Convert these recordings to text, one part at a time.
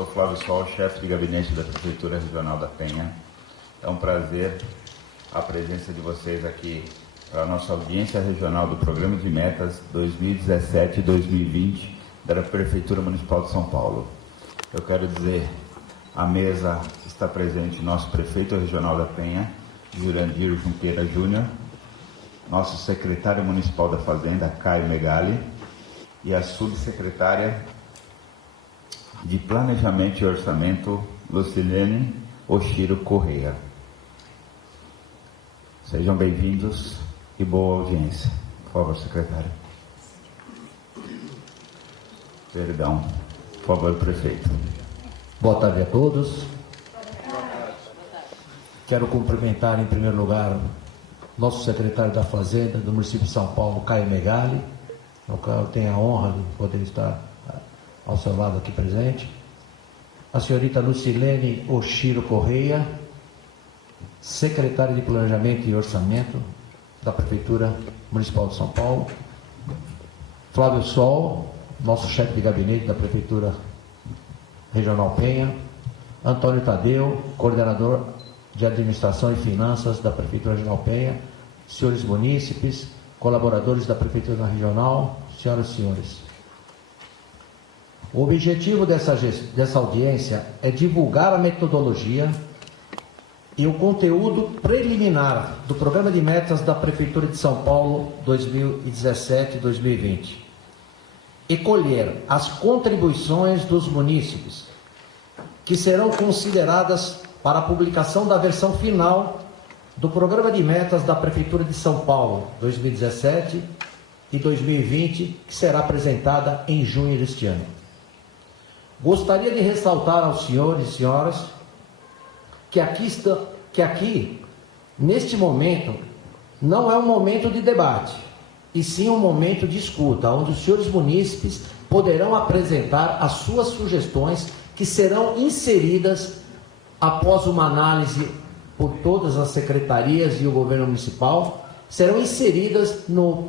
sou Flávio Sol, chefe de gabinete da Prefeitura Regional da Penha. É um prazer a presença de vocês aqui para a nossa audiência regional do Programa de Metas 2017-2020 da Prefeitura Municipal de São Paulo. Eu quero dizer, à mesa está presente nosso prefeito regional da Penha, Jurandir Junqueira Júnior, nosso secretário municipal da Fazenda, Caio Megali, e a subsecretária de Planejamento e Orçamento, Lucilene Oshiro Correia. Sejam bem-vindos e boa audiência. Por favor, secretário. Perdão. Por favor, prefeito. Boa tarde a todos. Quero cumprimentar, em primeiro lugar, nosso secretário da Fazenda do município de São Paulo, Caio Megali, no qual eu tenho a honra de poder estar ao seu lado aqui presente. A senhorita Lucilene Oshiro Correia, secretária de Planejamento e Orçamento da Prefeitura Municipal de São Paulo. Flávio Sol, nosso chefe de gabinete da Prefeitura Regional Penha. Antônio Tadeu, coordenador de Administração e Finanças da Prefeitura Regional Penha. Senhores munícipes, colaboradores da Prefeitura Regional, senhoras e senhores. O objetivo dessa audiência é divulgar a metodologia e o conteúdo preliminar do Programa de Metas da Prefeitura de São Paulo 2017-2020 e colher as contribuições dos munícipes, que serão consideradas para a publicação da versão final do Programa de Metas da Prefeitura de São Paulo 2017 e 2020, que será apresentada em junho deste ano. Gostaria de ressaltar aos senhores e senhoras que aqui, neste momento, não é um momento de debate, e sim um momento de escuta, onde os senhores munícipes poderão apresentar as suas sugestões, que serão inseridas após uma análise por todas as secretarias e o governo municipal, serão inseridas no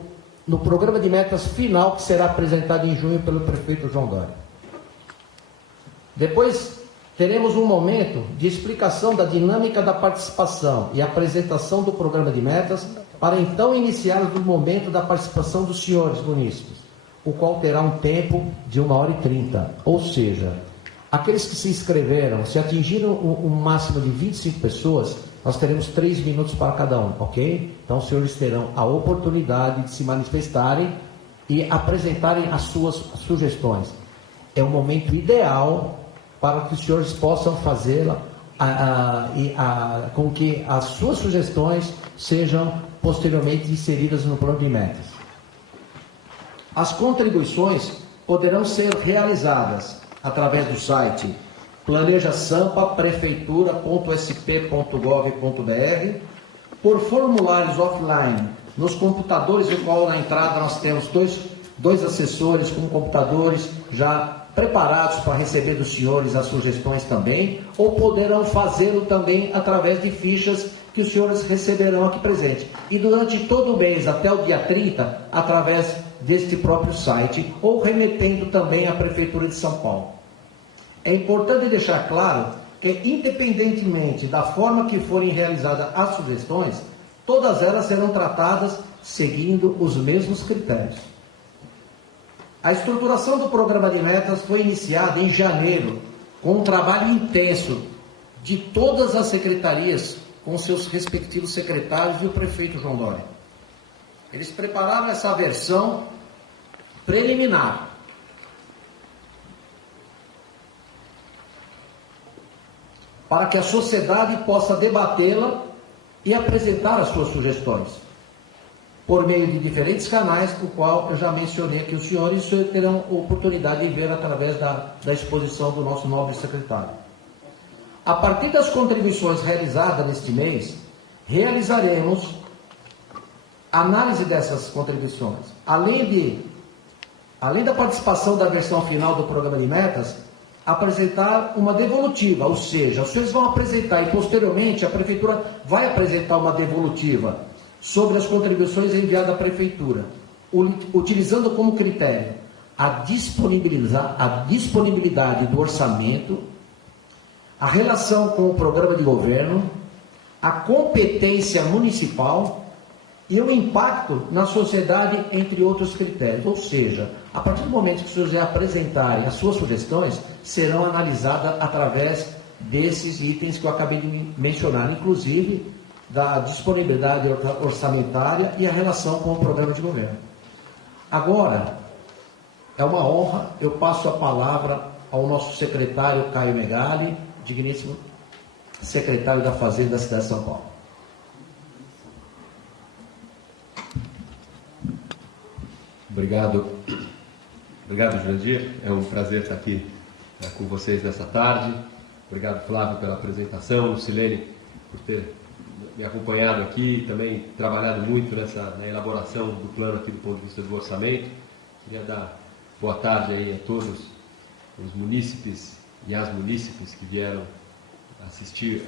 programa de metas final, que será apresentado em junho pelo prefeito João Dória. Depois teremos um momento de explicação da dinâmica da participação e apresentação do programa de metas, para então iniciarmos o momento da participação dos senhores munícipes, o qual terá um tempo de 1h30, ou seja, aqueles que se inscreveram, se atingiram um máximo de 25 pessoas, nós teremos 3 minutos para cada um, ok? Então os senhores terão a oportunidade de se manifestarem e apresentarem as suas sugestões. É o momento ideal para que os senhores possam fazê-la com que as suas sugestões sejam posteriormente inseridas no plano de metas. As contribuições poderão ser realizadas através do site planejasampaprefeitura.sp.gov.br, por formulários offline nos computadores, no qual na entrada nós temos dois assessores com computadores já preparados para receber dos senhores as sugestões também, ou poderão fazê-lo também através de fichas que os senhores receberão aqui presente. E durante todo o mês, até o dia 30, através deste próprio site, ou remetendo também à Prefeitura de São Paulo. É importante deixar claro que, independentemente da forma que forem realizadas as sugestões, todas elas serão tratadas seguindo os mesmos critérios. A estruturação do programa de metas foi iniciada em janeiro, com um trabalho intenso de todas as secretarias, com seus respectivos secretários e o prefeito João Dória. Eles prepararam essa versão preliminar, para que a sociedade possa debatê-la e apresentar as suas sugestões, por meio de diferentes canais, o qual eu já mencionei aqui os senhores, terão oportunidade de ver através da exposição do nosso nobre secretário. A partir das contribuições realizadas neste mês, realizaremos análise dessas contribuições. Além da participação da versão final do programa de metas, apresentar uma devolutiva, ou seja, os senhores vão apresentar e posteriormente a Prefeitura vai apresentar uma devolutiva sobre as contribuições enviadas à Prefeitura, utilizando como critério a disponibilidade do orçamento, a relação com o programa de governo, a competência municipal e o impacto na sociedade, entre outros critérios. Ou seja, a partir do momento que os senhores apresentarem as suas sugestões, serão analisadas através desses itens que eu acabei de mencionar, inclusive da disponibilidade orçamentária e a relação com o programa de governo. Agora, é uma honra, eu passo a palavra ao nosso secretário Caio Megali, digníssimo secretário da Fazenda da cidade de São Paulo. Obrigado, Jurandir. É um prazer estar aqui com vocês nessa tarde. Obrigado, Flávio, pela apresentação, Silene, por ter me acompanhado aqui, também trabalhado muito na elaboração do plano aqui do ponto de vista do orçamento. Queria dar boa tarde aí a todos os munícipes e as munícipes que vieram assistir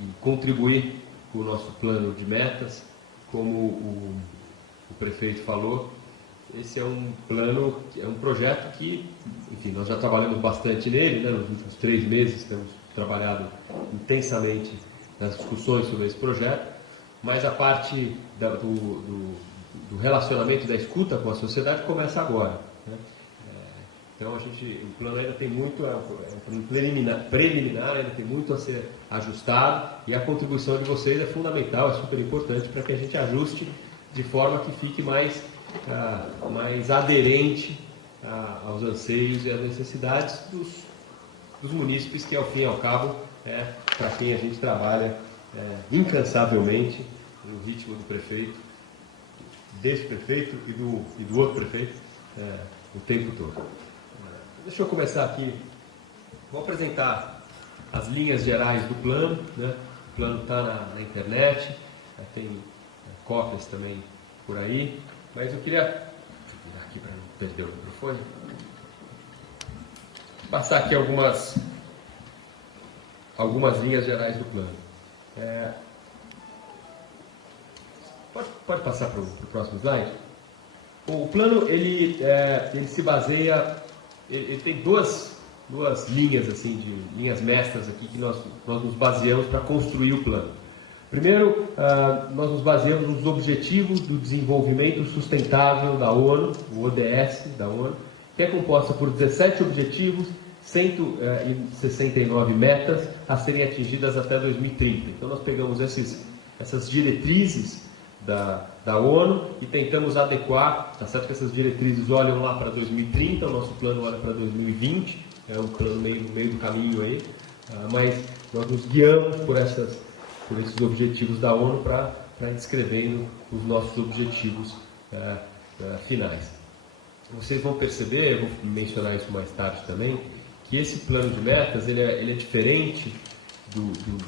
e contribuir com o nosso plano de metas. Como o prefeito falou, esse é um plano, é um projeto que, enfim, nós já trabalhamos bastante nele, né? Nos últimos 3 meses temos trabalhado intensamente nas discussões sobre esse projeto, mas a parte do relacionamento, da escuta com a sociedade começa agora, né? Então o plano ainda tem muito, é um preliminar, ainda tem muito a ser ajustado, e a contribuição de vocês é fundamental, é super importante para que a gente ajuste de forma que fique mais aderente aos anseios e às necessidades dos munícipes, que ao fim e ao cabo é para quem a gente trabalha incansavelmente no ritmo do prefeito, desse prefeito e do outro prefeito o tempo todo. Deixa eu começar aqui, vou apresentar as linhas gerais do plano, né? O plano está na internet, tem cópias também por aí, mas eu queria virar aqui para não perder o microfone, passar aqui algumas linhas gerais do plano. Pode passar para o próximo slide? O plano ele se baseia, ele tem duas linhas assim, de linhas mestras aqui que nós nos baseamos para construir o plano. Primeiro, nós nos baseamos nos Objetivos do Desenvolvimento Sustentável da ONU, o ODS da ONU, que é composta por 17 objetivos, 169 metas a serem atingidas até 2030. Então nós pegamos essas diretrizes da ONU e tentamos adequar, tá certo que essas diretrizes olham lá para 2030, o nosso plano olha para 2020, é um plano no meio do caminho aí, mas nós nos guiamos por esses objetivos da ONU para ir descrevendo os nossos objetivos finais. Vocês vão perceber, eu vou mencionar isso mais tarde também, que esse plano de metas ele é diferente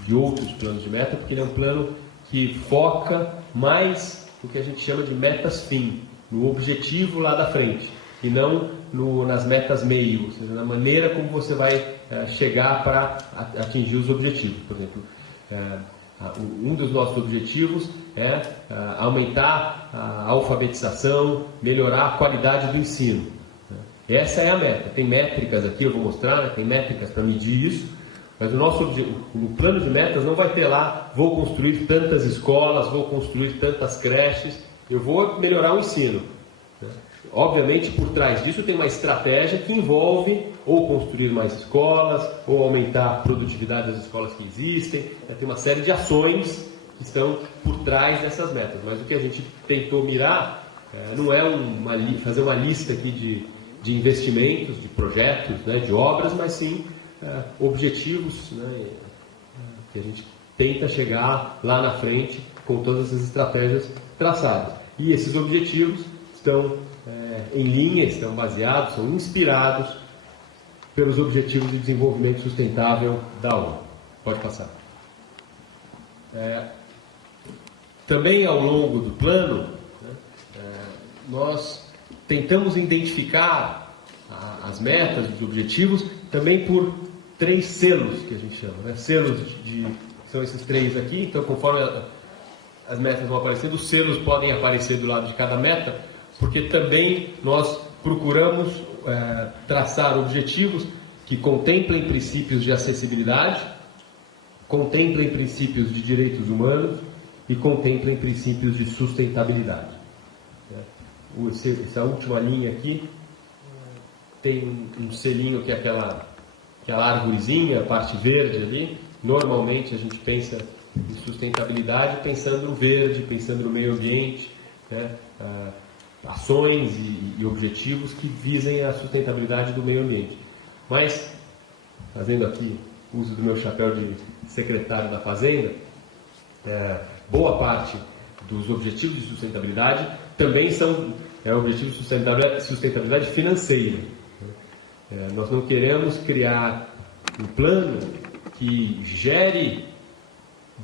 de outros planos de meta, porque ele é um plano que foca mais no que a gente chama de metas fim, no objetivo lá da frente, e não nas metas meio, ou seja, na maneira como você vai chegar para atingir os objetivos. Por exemplo, um dos nossos objetivos é aumentar a alfabetização, melhorar a qualidade do ensino. Essa é a meta. Tem métricas aqui, eu vou mostrar, né? Tem métricas para medir isso, mas no plano de metas não vai ter lá, vou construir tantas escolas, vou construir tantas creches, eu vou melhorar o ensino. Obviamente, por trás disso tem uma estratégia que envolve ou construir mais escolas, ou aumentar a produtividade das escolas que existem. Tem uma série de ações que estão por trás dessas metas. Mas o que a gente tentou mirar não é fazer uma lista aqui de investimentos, de projetos, né, de obras, mas sim objetivos, né, que a gente tenta chegar lá na frente com todas essas estratégias traçadas. E esses objetivos estão em linha, estão baseados, são inspirados pelos Objetivos de Desenvolvimento Sustentável da ONU. Pode passar. Também ao longo do plano, nós tentamos identificar as metas, os objetivos, também por 3 selos que a gente chama, né? Selos são esses 3 aqui, então conforme as metas vão aparecendo, os selos podem aparecer do lado de cada meta, porque também nós procuramos traçar objetivos que contemplem princípios de acessibilidade, contemplem princípios de direitos humanos e contemplem princípios de sustentabilidade. Essa última linha aqui tem um selinho que é aquela arvorezinha, a parte verde ali. Normalmente a gente pensa em sustentabilidade pensando no verde, pensando no meio ambiente, né? Ações e objetivos que visem a sustentabilidade do meio ambiente. Mas, fazendo aqui uso do meu chapéu de secretário da Fazenda, boa parte dos objetivos de sustentabilidade também são objetivos de sustentabilidade financeira. Nós não queremos criar um plano que gere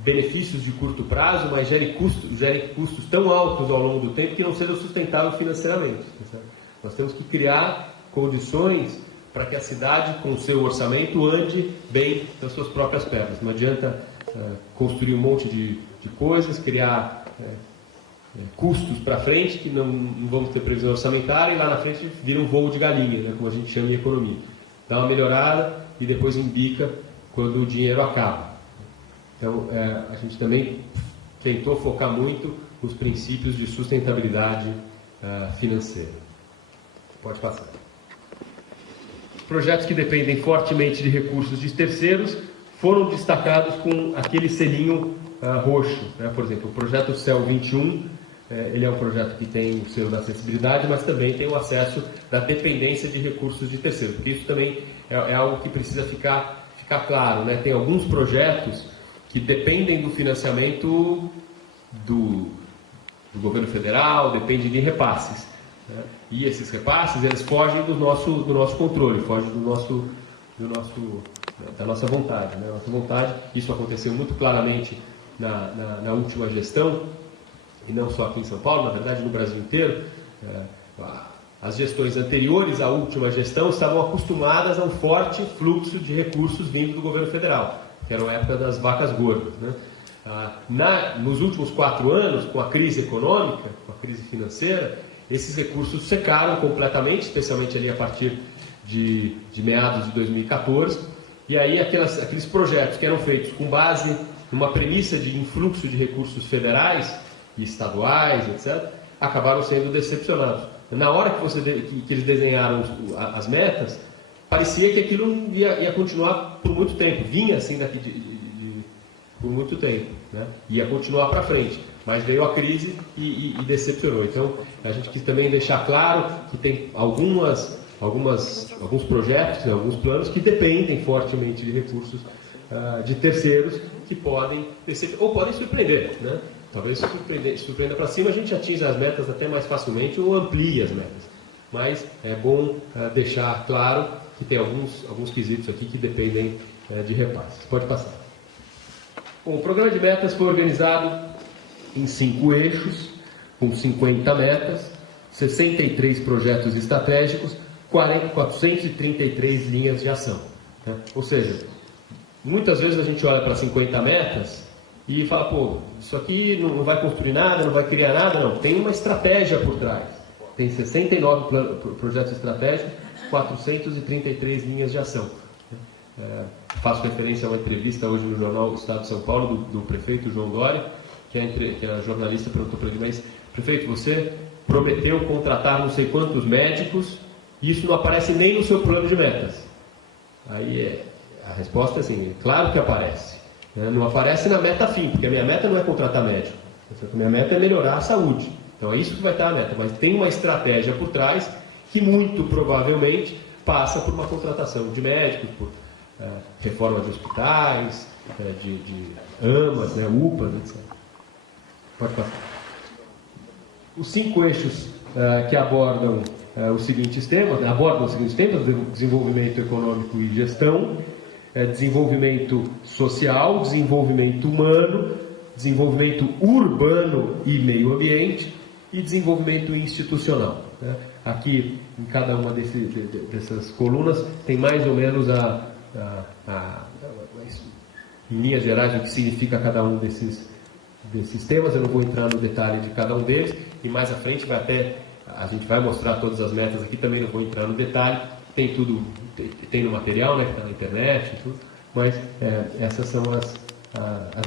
benefícios de curto prazo, mas gere custos tão altos ao longo do tempo que não seja sustentável financeiramente. Nós temos que criar condições para que a cidade, com o seu orçamento, ande bem das suas próprias pernas. Não adianta construir um monte de coisas, criar custos para frente, que não vamos ter previsão orçamentária, e lá na frente vira um voo de galinha, né, como a gente chama em economia. Dá uma melhorada e depois embica quando o dinheiro acaba. Então, a gente também tentou focar muito os princípios de sustentabilidade financeira. Pode passar. Projetos que dependem fortemente de recursos de terceiros foram destacados com aquele selinho roxo, né? Por exemplo, o projeto CEL 21, ele é um projeto que tem o selo da acessibilidade, mas também tem o acesso da dependência de recursos de terceiros, porque isso também é algo que precisa ficar claro, né? Tem alguns projetos que dependem do financiamento do governo federal, dependem de repasses, né? E esses repasses, eles fogem do nosso controle, fogem da nossa vontade, né? Nossa vontade. Isso aconteceu muito claramente na última gestão, e não só aqui em São Paulo, na verdade no Brasil inteiro. As gestões anteriores à última gestão estavam acostumadas a um forte fluxo de recursos vindo do governo federal, que era a época das vacas gordas, né? Nos últimos 4 anos, com a crise econômica, com a crise financeira, esses recursos secaram completamente, especialmente ali a partir de meados de 2014, e aí aqueles projetos que eram feitos com base numa premissa de influxo de recursos federais e estaduais, etc., acabaram sendo decepcionados. Na hora que eles desenharam as metas, parecia que aquilo ia continuar por muito tempo, vinha assim daqui por muito tempo, né? Ia continuar para frente, mas veio a crise e decepcionou. Então, a gente quis também deixar claro que tem alguns projetos, alguns planos que dependem fortemente de recursos de terceiros que podem ou podem surpreender, né? Talvez surpreenda para cima, a gente atinja as metas até mais facilmente ou amplie as metas. Mas é bom deixar claro que tem alguns quesitos aqui que dependem de repasses. Pode passar. Bom, o programa de metas foi organizado em 5 eixos, com 50 metas, 63 projetos estratégicos, 433 linhas de ação, né? Ou seja, muitas vezes a gente olha para 50 metas e fala, pô, isso aqui não vai construir nada, não vai criar nada. Não, tem uma estratégia por trás. Tem 69 projetos estratégicos, 433 linhas de ação. Faço referência a uma entrevista hoje no jornal do Estado de São Paulo, do prefeito João Dória, que a jornalista perguntou para ele, mas, prefeito, você prometeu contratar não sei quantos médicos e isso não aparece nem no seu plano de metas. Aí a resposta é assim, claro que aparece. Não aparece na meta fim, porque a minha meta não é contratar médico. A minha meta é melhorar a saúde. Então é isso que vai estar a meta. Mas tem uma estratégia por trás que muito provavelmente passa por uma contratação de médicos, por reforma de hospitais, de AMAs, UPAs, etc. Pode passar. Os 5 eixos que abordam os seguintes temas, desenvolvimento econômico e gestão, desenvolvimento social, desenvolvimento humano, desenvolvimento urbano e meio ambiente e desenvolvimento institucional, né? Aqui, em cada uma dessas colunas, tem mais ou menos em linhas gerais o que significa cada um desses temas. Eu não vou entrar no detalhe de cada um deles, e mais à frente vai até a gente vai mostrar todas as metas aqui, também não vou entrar no detalhe, tem tudo, tem no material, né, que está na internet e tudo, mas essas são as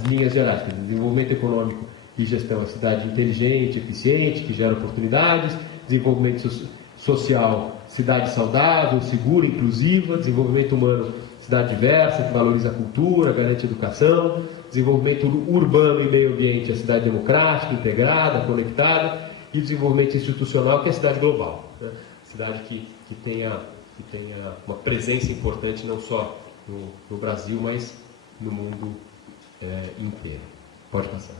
linhas gerais. Desenvolvimento econômico e gestão, a cidade inteligente, eficiente, que gera oportunidades, desenvolvimento social, cidade saudável, segura, inclusiva, desenvolvimento humano, cidade diversa, que valoriza a cultura, garante a educação, desenvolvimento urbano e meio ambiente, a cidade democrática, integrada, conectada, e desenvolvimento institucional, que é a cidade global, né? Cidade que tenha uma presença importante não só no Brasil, mas no mundo inteiro. Pode passar.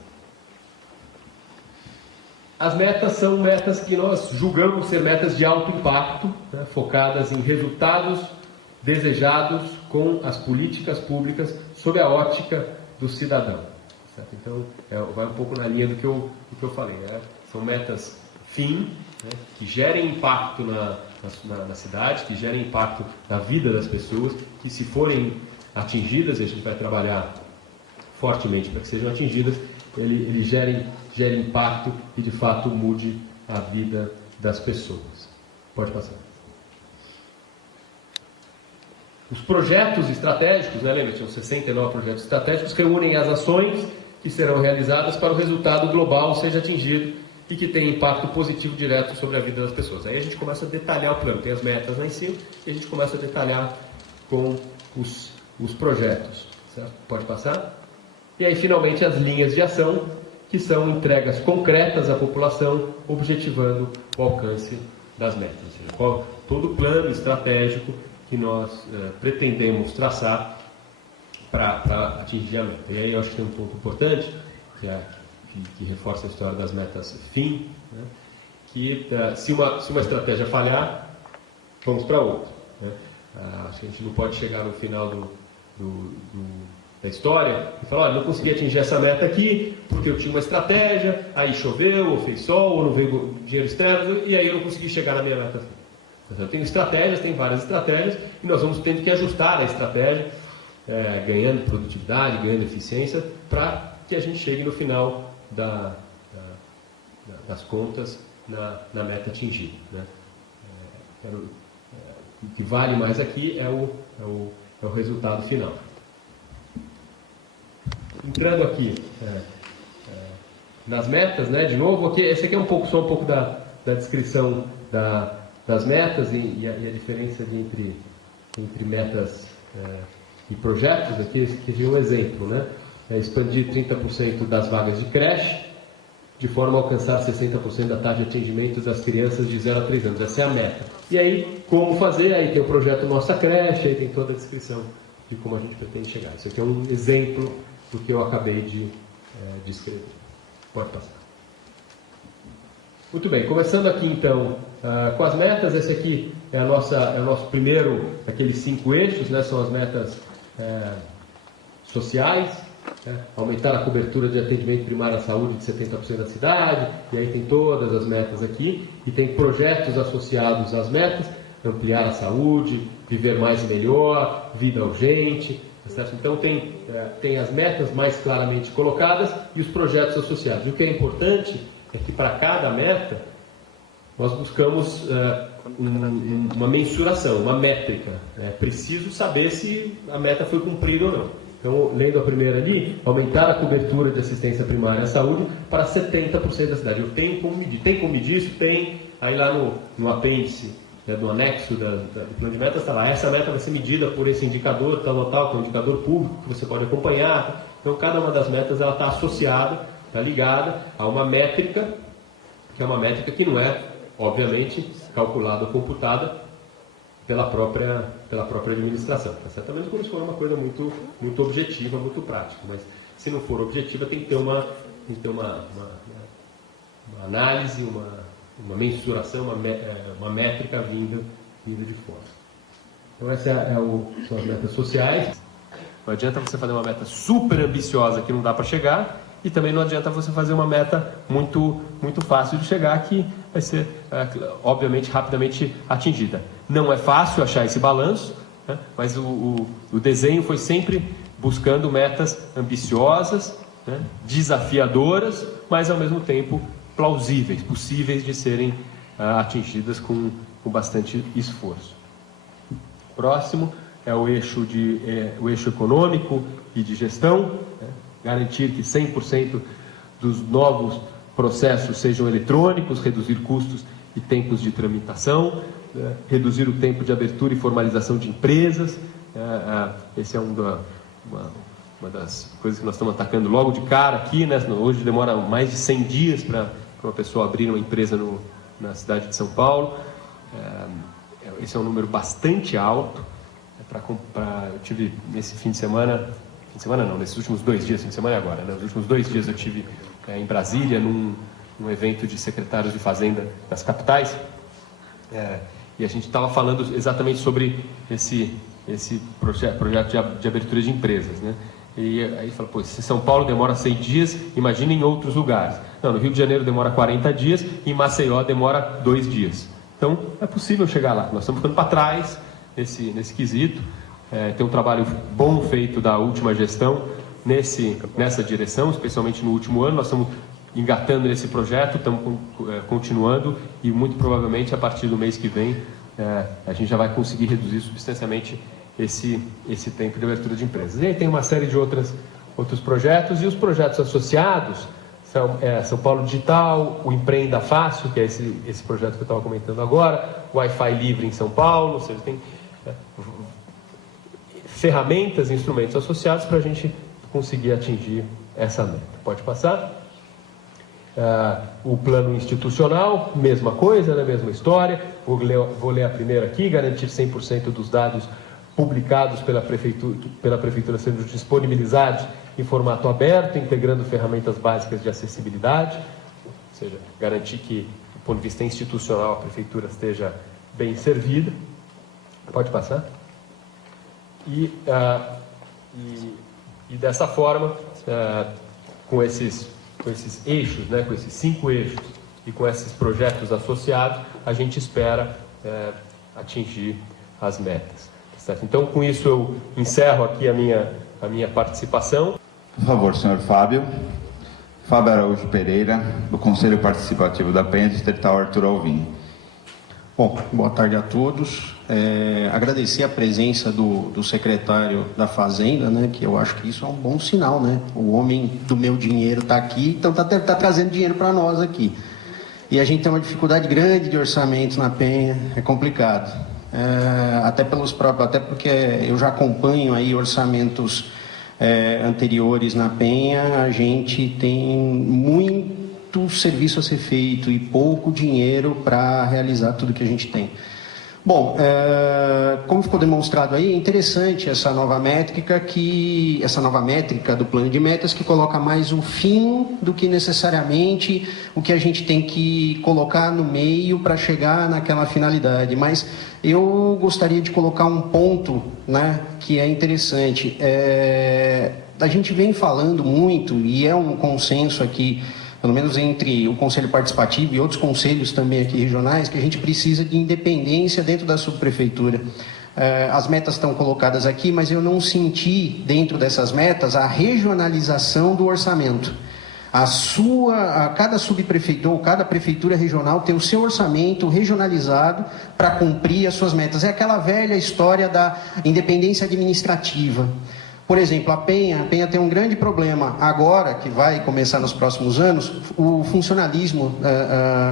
As metas são metas que nós julgamos ser metas de alto impacto, né, focadas em resultados desejados com as políticas públicas sob a ótica do cidadão. Certo? Então, vai um pouco na linha do que eu falei. Né? São metas fim, né, que gerem impacto na cidade, que gerem impacto na vida das pessoas, que se forem atingidas, e a gente vai trabalhar fortemente para que sejam atingidas, ele gere impacto e de fato mude a vida das pessoas. Pode passar. Os projetos estratégicos, né, lembra, tinham 69 projetos estratégicos, reúnem as ações que serão realizadas para o resultado global seja atingido e que tenha impacto positivo direto sobre a vida das pessoas. Aí a gente começa a detalhar o plano, tem as metas lá em cima e a gente começa a detalhar com os projetos. Certo? Pode passar? E aí, finalmente, as linhas de ação, que são entregas concretas à população, objetivando o alcance das metas. Ou seja, todo o plano estratégico que nós pretendemos traçar para atingir a meta. E aí eu acho que tem um ponto importante, que reforça a história das metas fim, né? Que se uma estratégia falhar, vamos para outra. Né? Acho que a gente não pode chegar no final da história e falar, olha, não consegui atingir essa meta aqui porque eu tinha uma estratégia, aí choveu, ou fez sol, ou não veio dinheiro externo, e aí eu não consegui chegar na minha meta. Eu tenho estratégias, tem várias estratégias, e nós vamos tendo que ajustar a estratégia, ganhando produtividade, ganhando eficiência, para que a gente chegue no final das contas na meta atingida. Né? O que vale mais aqui é o resultado final. Entrando aqui nas metas, né, de novo, aqui, esse aqui é só um pouco da descrição das metas e a diferença entre metas e projetos. Aqui é um exemplo, né? Expandir 30% das vagas de creche, de forma a alcançar 60% da taxa de atendimento das crianças de 0 a 3 anos. Essa é a meta. E aí, como fazer? Aí tem o projeto Nossa Creche, aí tem toda a descrição de como a gente pretende chegar. Isso aqui é um exemplo do que eu acabei de escrever. Pode passar. Muito bem, começando aqui então com as metas. Esse aqui é o nosso primeiro, aqueles 5 eixos, né? São as metas sociais, né? Aumentar a cobertura de atendimento primário à saúde de 70% da cidade, e aí tem todas as metas aqui, e tem projetos associados às metas: ampliar a saúde, viver mais e melhor, vida urgente. Certo? Então tem as metas mais claramente colocadas e os projetos associados. E o que é importante é que para cada meta nós buscamos uma mensuração, uma métrica. É preciso saber se a meta foi cumprida ou não. Então, lendo a primeira ali, aumentar a cobertura de assistência primária à saúde para 70% da cidade. Eu tenho como medir. Tem como medir isso? Tem. Aí lá no apêndice, do anexo do plano de metas, está lá, essa meta vai ser medida por esse indicador, tal, que é um indicador público que você pode acompanhar. Então, cada uma das metas está associada, está ligada a uma métrica, que é uma métrica que não é, obviamente, calculada ou computada pela própria administração. Tá certo? Também como se for uma coisa muito, muito objetiva, muito prática, mas se não for objetiva, tem que ter uma análise, uma mensuração, uma métrica vinda de fora. Então essas são as metas sociais. Não adianta você fazer uma meta super ambiciosa que não dá para chegar, e também não adianta você fazer uma meta muito, muito fácil de chegar, que vai ser, obviamente, rapidamente atingida. Não é fácil achar esse balanço, né? Mas o desenho foi sempre buscando metas ambiciosas, né? Desafiadoras, mas ao mesmo tempo plausíveis, possíveis de serem atingidas com bastante esforço. Próximo é o eixo econômico e de gestão, né? Garantir que 100% dos novos processos sejam eletrônicos, reduzir custos e tempos de tramitação, né? Reduzir o tempo de abertura e formalização de empresas. Esse é uma das coisas que nós estamos atacando logo de cara aqui, né? Hoje demora mais de 100 dias para uma pessoa abrir uma empresa na cidade de São Paulo. Esse é um número bastante alto. Eu tive nesse nesses últimos 2 dias, fim de semana é agora, né? Nos últimos 2 dias eu tive em Brasília, num evento de secretários de fazenda das capitais, e a gente estava falando exatamente sobre esse projeto de abertura de empresas, né? E aí fala, pô, se São Paulo demora 100 dias, imagina em outros lugares. Não, no Rio de Janeiro demora 40 dias, e em Maceió demora 2 dias. Então, é possível chegar lá. Nós estamos ficando para trás nesse quesito. Tem um trabalho bom feito da última gestão nessa direção, especialmente no último ano. Nós estamos engatando nesse projeto, estamos continuando, e muito provavelmente a partir do mês que vem a gente já vai conseguir reduzir substancialmente esse tempo de abertura de empresas. E aí tem uma série de outros projetos, e os projetos associados são São Paulo Digital, o Empreenda Fácil, que é esse projeto que eu estava comentando agora, o Wi-Fi livre em São Paulo, ou seja, tem ferramentas e instrumentos associados para a gente conseguir atingir essa meta. Pode passar. O plano institucional, mesma coisa, né? Mesma história. Vou ler a primeira aqui: garantir 100% dos dados publicados pela prefeitura sendo disponibilizados em formato aberto, integrando ferramentas básicas de acessibilidade, ou seja, garantir que, do ponto de vista institucional, a prefeitura esteja bem servida. Pode passar. E dessa forma, com esses eixos, né, com esses 5 eixos e com esses projetos associados, a gente espera atingir as metas. Certo? Então, com isso, eu encerro aqui a minha participação. Por favor, senhor Fábio. Fábio Araújo Pereira, do Conselho Participativo da Penha Distrital Arthur Alvim. Bom, boa tarde a todos. Agradecer a presença do secretário da Fazenda, né, que eu acho que isso é um bom sinal, né? O homem do meu dinheiro está aqui, então está trazendo dinheiro para nós aqui. E a gente tem uma dificuldade grande de orçamentos na Penha, é complicado. Até porque eu já acompanho aí orçamentos anteriores na Penha, a gente tem muito serviço a ser feito e pouco dinheiro para realizar tudo que a gente tem. Bom, como ficou demonstrado aí, é interessante essa nova métrica do plano de metas, que coloca mais o fim do que necessariamente o que a gente tem que colocar no meio para chegar naquela finalidade. Mas eu gostaria de colocar um ponto, né, que é interessante. A gente vem falando muito, e é um consenso aqui, pelo menos entre o Conselho Participativo e outros conselhos também aqui regionais, que a gente precisa de independência dentro da subprefeitura. As metas estão colocadas aqui, mas eu não senti dentro dessas metas a regionalização do orçamento. Cada subprefeitura ou cada prefeitura regional tem o seu orçamento regionalizado para cumprir as suas metas. É aquela velha história da independência administrativa. Por exemplo, a Penha tem um grande problema agora, que vai começar nos próximos anos, o funcionalismo,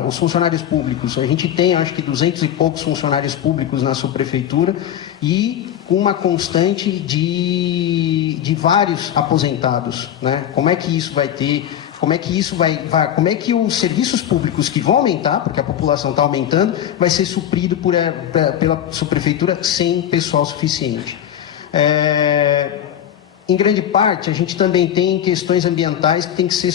os funcionários públicos. A gente tem, acho que 200 e poucos funcionários públicos na subprefeitura e uma constante de vários aposentados, né? Como é que isso vai ter? Como é que os serviços públicos que vão aumentar, porque a população está aumentando, vai ser suprido pela subprefeitura sem pessoal suficiente? Em grande parte, a gente também tem questões ambientais que têm que ser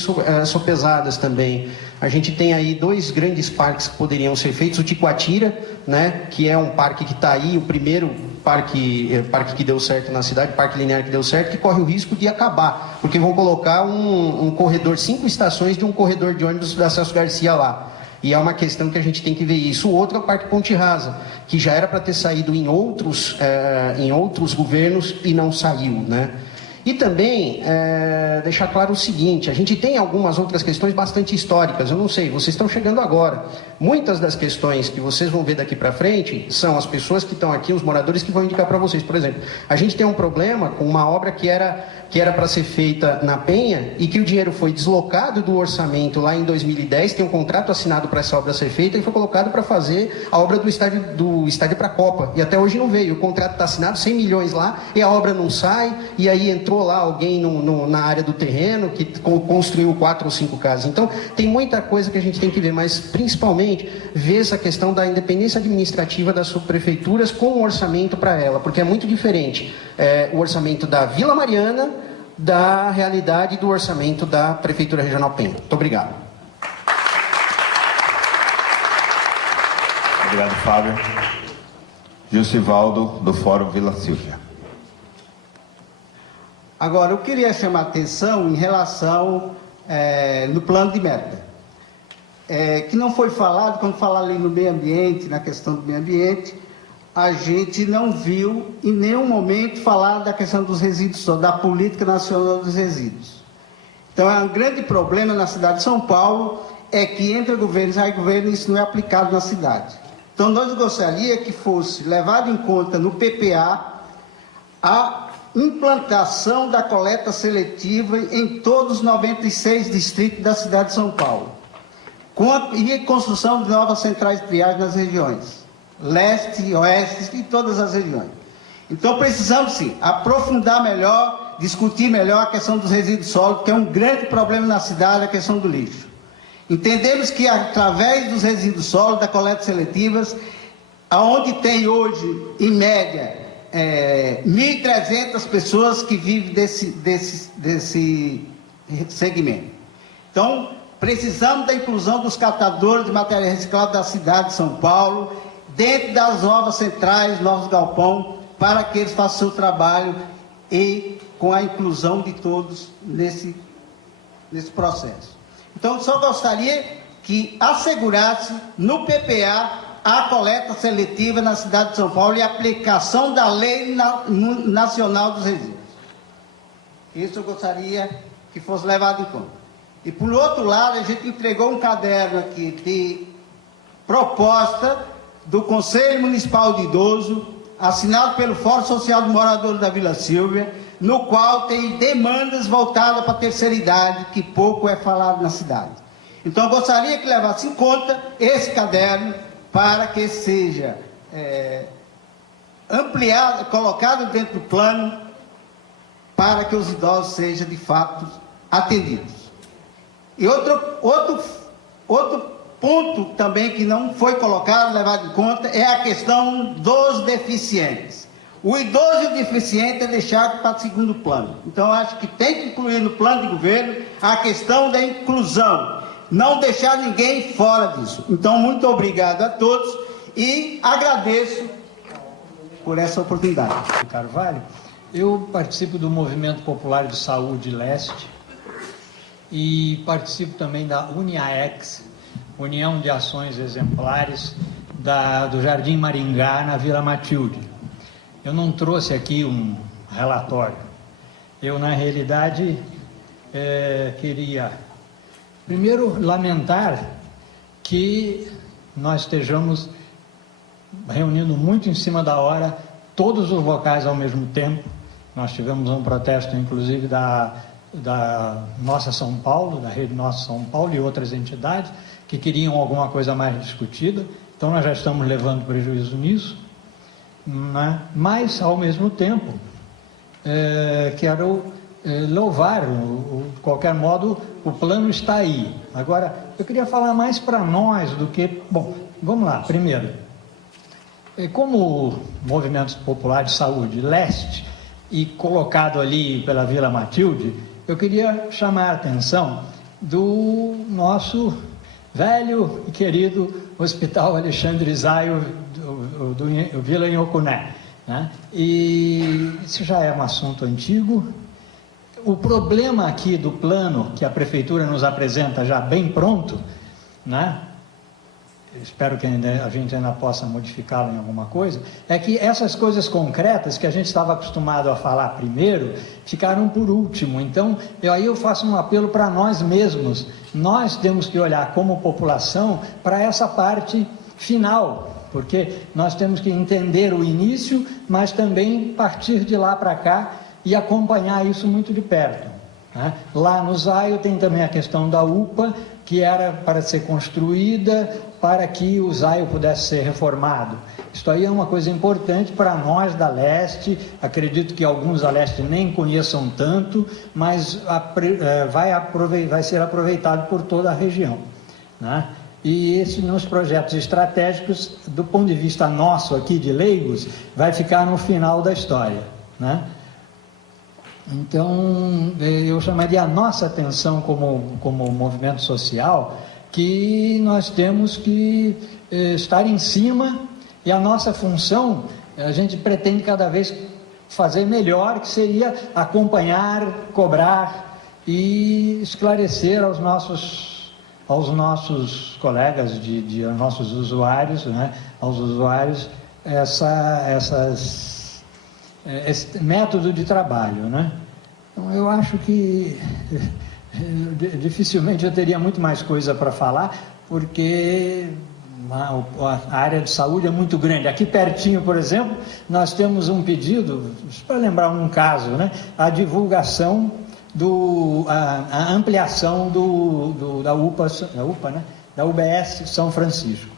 sopesadas também. A gente tem aí 2 grandes parques que poderiam ser feitos. O Ticoatira, né, que é um parque que está aí, o primeiro parque que deu certo na cidade, parque linear que deu certo, que corre o risco de acabar, porque vão colocar um corredor, 5 estações de um corredor de ônibus da Celso Garcia lá. E é uma questão que a gente tem que ver isso. O outro é o Parque Ponte Rasa, que já era para ter saído em outros governos e não saiu, né? E também deixar claro o seguinte, a gente tem algumas outras questões bastante históricas, eu não sei, vocês estão chegando agora. Muitas das questões que vocês vão ver daqui para frente são as pessoas que estão aqui, os moradores que vão indicar para vocês. Por exemplo, a gente tem um problema com uma obra que era para ser feita na Penha e que o dinheiro foi deslocado do orçamento lá em 2010, tem um contrato assinado para essa obra ser feita e foi colocado para fazer a obra do estádio para a Copa. E até hoje não veio, o contrato está assinado, 100 milhões lá, e a obra não sai, e aí entrou lá alguém na área do terreno que construiu 4 ou 5 casas. Então, tem muita coisa que a gente tem que ver, mas principalmente ver essa questão da independência administrativa das subprefeituras com o orçamento para ela, porque é muito diferente o orçamento da Vila Mariana da realidade do orçamento da Prefeitura Regional Penha. Muito obrigado. Obrigado, Fábio. Gilcivaldo, do Fórum Vila Sílvia. Agora, eu queria chamar a atenção em relação no plano de meta, que não foi falado, quando falar ali no meio ambiente, na questão do meio ambiente, a gente não viu em nenhum momento falar da questão dos resíduos, da política nacional dos resíduos. Então, é um grande problema na cidade de São Paulo, é que entre governo e sai governo isso não é aplicado na cidade. Então, nós gostaríamos que fosse levado em conta no PPA a implantação da coleta seletiva em todos os 96 distritos da cidade de São Paulo, e a construção de novas centrais de triagem nas regiões, leste, oeste e todas as regiões. Então, precisamos, sim, aprofundar melhor, discutir melhor a questão dos resíduos sólidos, que é um grande problema na cidade, a questão do lixo. Entendemos que, através dos resíduos sólidos, da coleta seletivas, onde tem hoje, em média, 1.300 pessoas que vivem desse segmento. Então, precisamos da inclusão dos catadores de material reciclado da cidade de São Paulo, dentro das novas centrais, novos galpão, para que eles façam o seu trabalho e com a inclusão de todos nesse processo. Então, só gostaria que assegurasse no PPA a coleta seletiva na cidade de São Paulo e a aplicação da Lei Nacional dos Resíduos. Isso eu gostaria que fosse levado em conta. E, por outro lado, a gente entregou um caderno aqui de proposta do Conselho Municipal de Idoso, assinado pelo Fórum Social do Morador da Vila Sílvia, no qual tem demandas voltadas para a terceira idade, que pouco é falado na cidade. Então, eu gostaria que levasse em conta esse caderno para que seja ampliado, colocado dentro do plano, para que os idosos sejam, de fato, atendidos. E outro ponto também que não foi colocado, levado em conta, é a questão dos deficientes. O idoso e o deficiente é deixado para o segundo plano. Então, eu acho que tem que incluir no plano de governo a questão da inclusão. Não deixar ninguém fora disso. Então, muito obrigado a todos e agradeço por essa oportunidade. Carvalho, eu participo do Movimento Popular de Saúde Leste e participo também da UniAex, União de Ações Exemplares do Jardim Maringá, na Vila Matilde. Eu não trouxe aqui um relatório. Eu, na realidade, queria, primeiro, lamentar que nós estejamos reunindo muito em cima da hora todos os locais ao mesmo tempo. Nós tivemos um protesto, inclusive, da Nossa São Paulo, da Rede Nossa São Paulo e outras entidades que queriam alguma coisa mais discutida. Então, nós já estamos levando prejuízo nisso, né? Mas, ao mesmo tempo, quero louvar, de qualquer modo, o plano está aí. Agora, eu queria falar mais para nós do que... Bom, vamos lá. Primeiro, como Movimento Popular de Saúde Leste e colocado ali pela Vila Matilde, eu queria chamar a atenção do nosso velho e querido Hospital Alexandre Zaio do Vila Inhocuné, né? E isso já é um assunto antigo. O problema aqui do plano que a Prefeitura nos apresenta já bem pronto, né, espero que a gente ainda possa modificá-lo em alguma coisa, é que essas coisas concretas que a gente estava acostumado a falar primeiro, ficaram por último. Então, aí eu faço um apelo para nós mesmos. Nós temos que olhar como população para essa parte final, porque nós temos que entender o início, mas também partir de lá para cá e acompanhar isso muito de perto, né? Lá no Zaio tem também a questão da UPA, que era para ser construída para que o Zaio pudesse ser reformado. Isso aí é uma coisa importante para nós da Leste, acredito que alguns da Leste nem conheçam tanto, mas vai ser aproveitado por toda a região, né? E esses nos projetos estratégicos, do ponto de vista nosso aqui de leigos, vai ficar no final da história, né? Então, eu chamaria a nossa atenção como movimento social, que nós temos que estar em cima, e a nossa função, a gente pretende cada vez fazer melhor, que seria acompanhar, cobrar e esclarecer aos nossos colegas, aos nossos usuários, né, aos usuários, esse método de trabalho, né? Então, eu acho que dificilmente eu teria muito mais coisa para falar, porque a área de saúde é muito grande. Aqui pertinho, por exemplo, nós temos um pedido, para lembrar um caso, né? A divulgação, a ampliação da UPA, né? Da UBS São Francisco.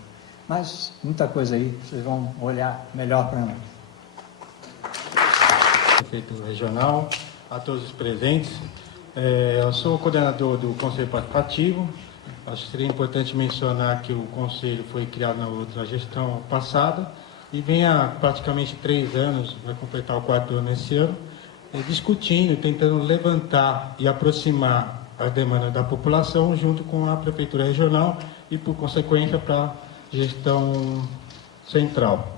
Mas muita coisa aí, vocês vão olhar melhor para nós. Prefeito regional, a todos os presentes. Eu sou o coordenador do Conselho Participativo. Acho que seria importante mencionar que o Conselho foi criado na outra gestão passada e vem há praticamente 3 anos, vai completar o 4º ano esse ano, discutindo, tentando levantar e aproximar a demanda da população junto com a Prefeitura Regional e, por consequência, para a gestão central.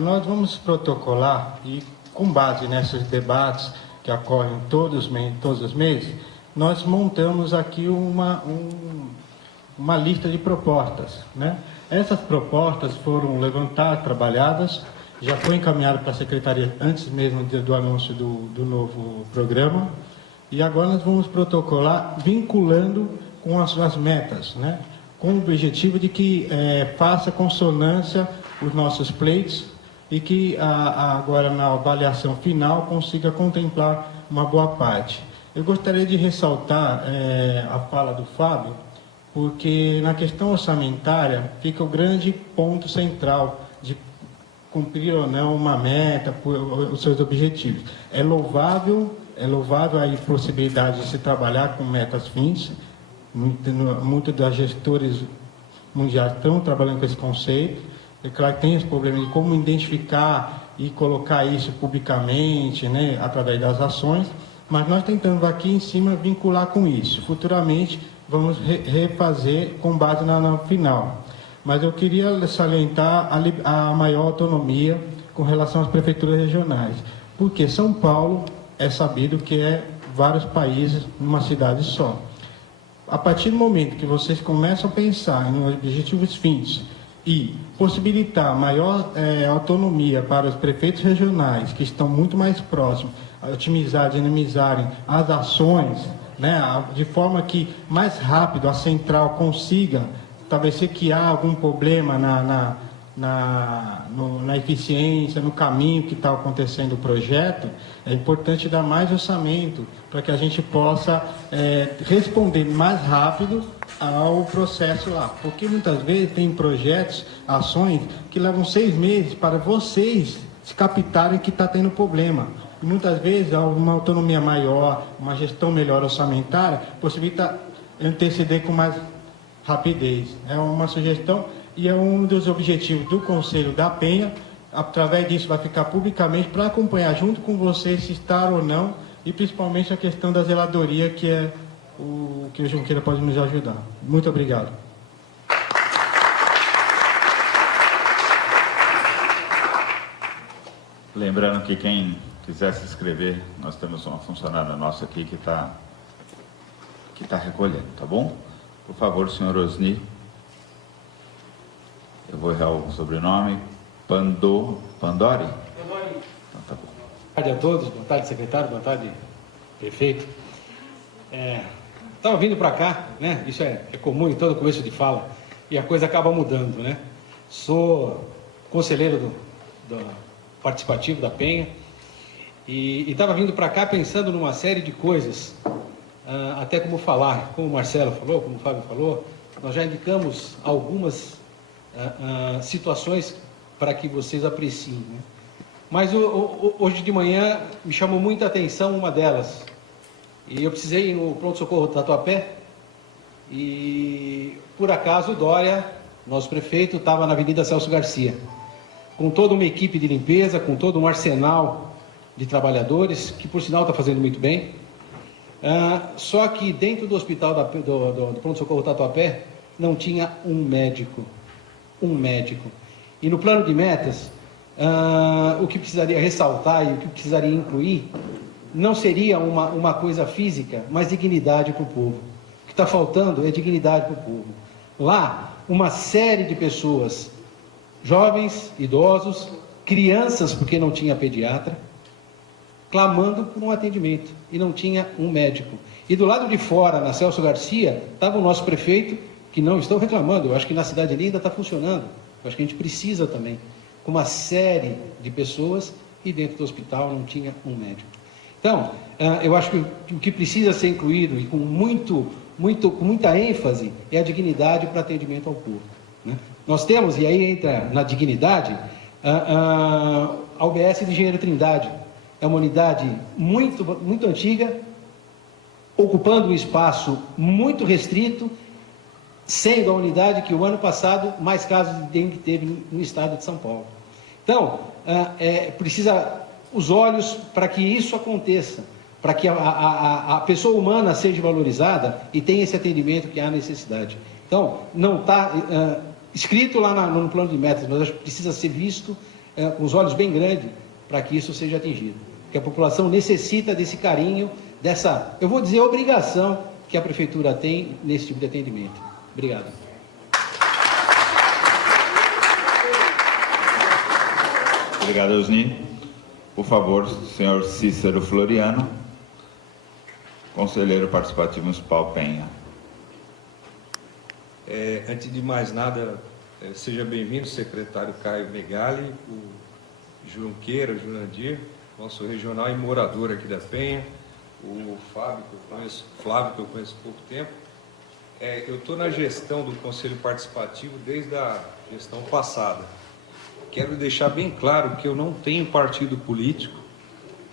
Nós vamos protocolar e, com base nesses debates que ocorrem todos os meses, nós montamos aqui uma lista de propostas, né? Essas propostas foram levantadas, trabalhadas, já foi encaminhado para a Secretaria antes mesmo do anúncio do novo programa, e agora nós vamos protocolar vinculando com as metas, né? Com o objetivo de que faça consonância os nossos pleitos e que agora na avaliação final consiga contemplar uma boa parte. Eu gostaria de ressaltar a fala do Fábio, porque na questão orçamentária fica o grande ponto central de cumprir ou não uma meta, os seus objetivos. É louvável a possibilidade de se trabalhar com metas fins. Muitos das gestores mundiais estão trabalhando com esse conceito. É claro que tem esse problema de como identificar e colocar isso publicamente, né, através das ações, mas nós tentamos aqui em cima vincular com isso. Futuramente vamos refazer com base na final. Mas eu queria salientar a maior autonomia com relação às prefeituras regionais, porque São Paulo é sabido que é vários países numa cidade só. A partir do momento que vocês começam a pensar em objetivos fins e possibilitar maior autonomia para os prefeitos regionais, que estão muito mais próximos, a otimizar, dinamizarem as ações, né, de forma que mais rápido a central consiga, talvez se que há algum problema na eficiência, no caminho que está acontecendo o projeto, é importante dar mais orçamento para que a gente possa responder mais rápido ao processo lá. Porque muitas vezes tem projetos, ações, que levam 6 meses para vocês se captarem que está tendo problema. E muitas vezes uma autonomia maior, uma gestão melhor orçamentária, possibilita anteceder com mais rapidez. É uma sugestão e é um dos objetivos do Conselho da Penha. Através disso vai ficar publicamente para acompanhar junto com vocês se está ou não, e principalmente a questão da zeladoria, que é o que o Junqueira pode nos ajudar. Muito obrigado. Lembrando que quem quiser se inscrever, nós temos uma funcionária nossa aqui que está recolhendo, tá bom? Por favor, senhor Osni. Eu vou errar o sobrenome. Pandori? Então, tá bom. Boa tarde a todos, boa tarde secretário, boa tarde prefeito. Estava vindo para cá, né? Isso é comum em todo começo de fala, e a coisa acaba mudando, né? Sou conselheiro do participativo da Penha e estava vindo para cá pensando numa série de coisas, até como falar, como o Marcelo falou, como o Fábio falou, nós já indicamos algumas situações para que vocês apreciem, né? Mas hoje de manhã me chamou muita atenção uma delas. E eu precisei ir no pronto-socorro do Tatuapé e, por acaso, o Dória, nosso prefeito, estava na Avenida Celso Garcia, com toda uma equipe de limpeza, com todo um arsenal de trabalhadores, que, por sinal, está fazendo muito bem. Só que dentro do hospital do pronto-socorro Tatuapé não tinha um médico. Um médico. E no plano de metas, o que precisaria ressaltar e o que precisaria incluir não seria uma coisa física, mas dignidade para o povo. O que está faltando é dignidade para o povo. Lá, uma série de pessoas, jovens, idosos, crianças, porque não tinha pediatra, clamando por um atendimento, e não tinha um médico. E do lado de fora, na Celso Garcia, estava o nosso prefeito, que não estou reclamando, eu acho que na cidade ali ainda está funcionando, eu acho que a gente precisa também, com uma série de pessoas, e dentro do hospital não tinha um médico. Então, eu acho que o que precisa ser incluído, e com muita ênfase, é a dignidade para atendimento ao povo, né? Nós temos, e aí entra na dignidade, a UBS de Engenheiro Trindade. É uma unidade muito antiga, ocupando um espaço muito restrito, sendo a unidade que o ano passado mais casos de dengue teve no estado de São Paulo. Então, precisa os olhos para que isso aconteça, para que a pessoa humana seja valorizada e tenha esse atendimento que há necessidade. Então, não está escrito lá no plano de metas, mas acho que precisa ser visto com os olhos bem grandes para que isso seja atingido. Porque a população necessita desse carinho, dessa, eu vou dizer, obrigação que a prefeitura tem nesse tipo de atendimento. Obrigado. Obrigado, Osni. Por favor, senhor Cícero Floriano, conselheiro participativo municipal Penha. Antes de mais nada, seja bem-vindo, secretário Caio Megali, o Junqueira, Jurandir, nosso regional e morador aqui da Penha, o Flávio, que eu conheço há pouco tempo. Eu estou na gestão do Conselho Participativo desde a gestão passada. Quero deixar bem claro que eu não tenho partido político,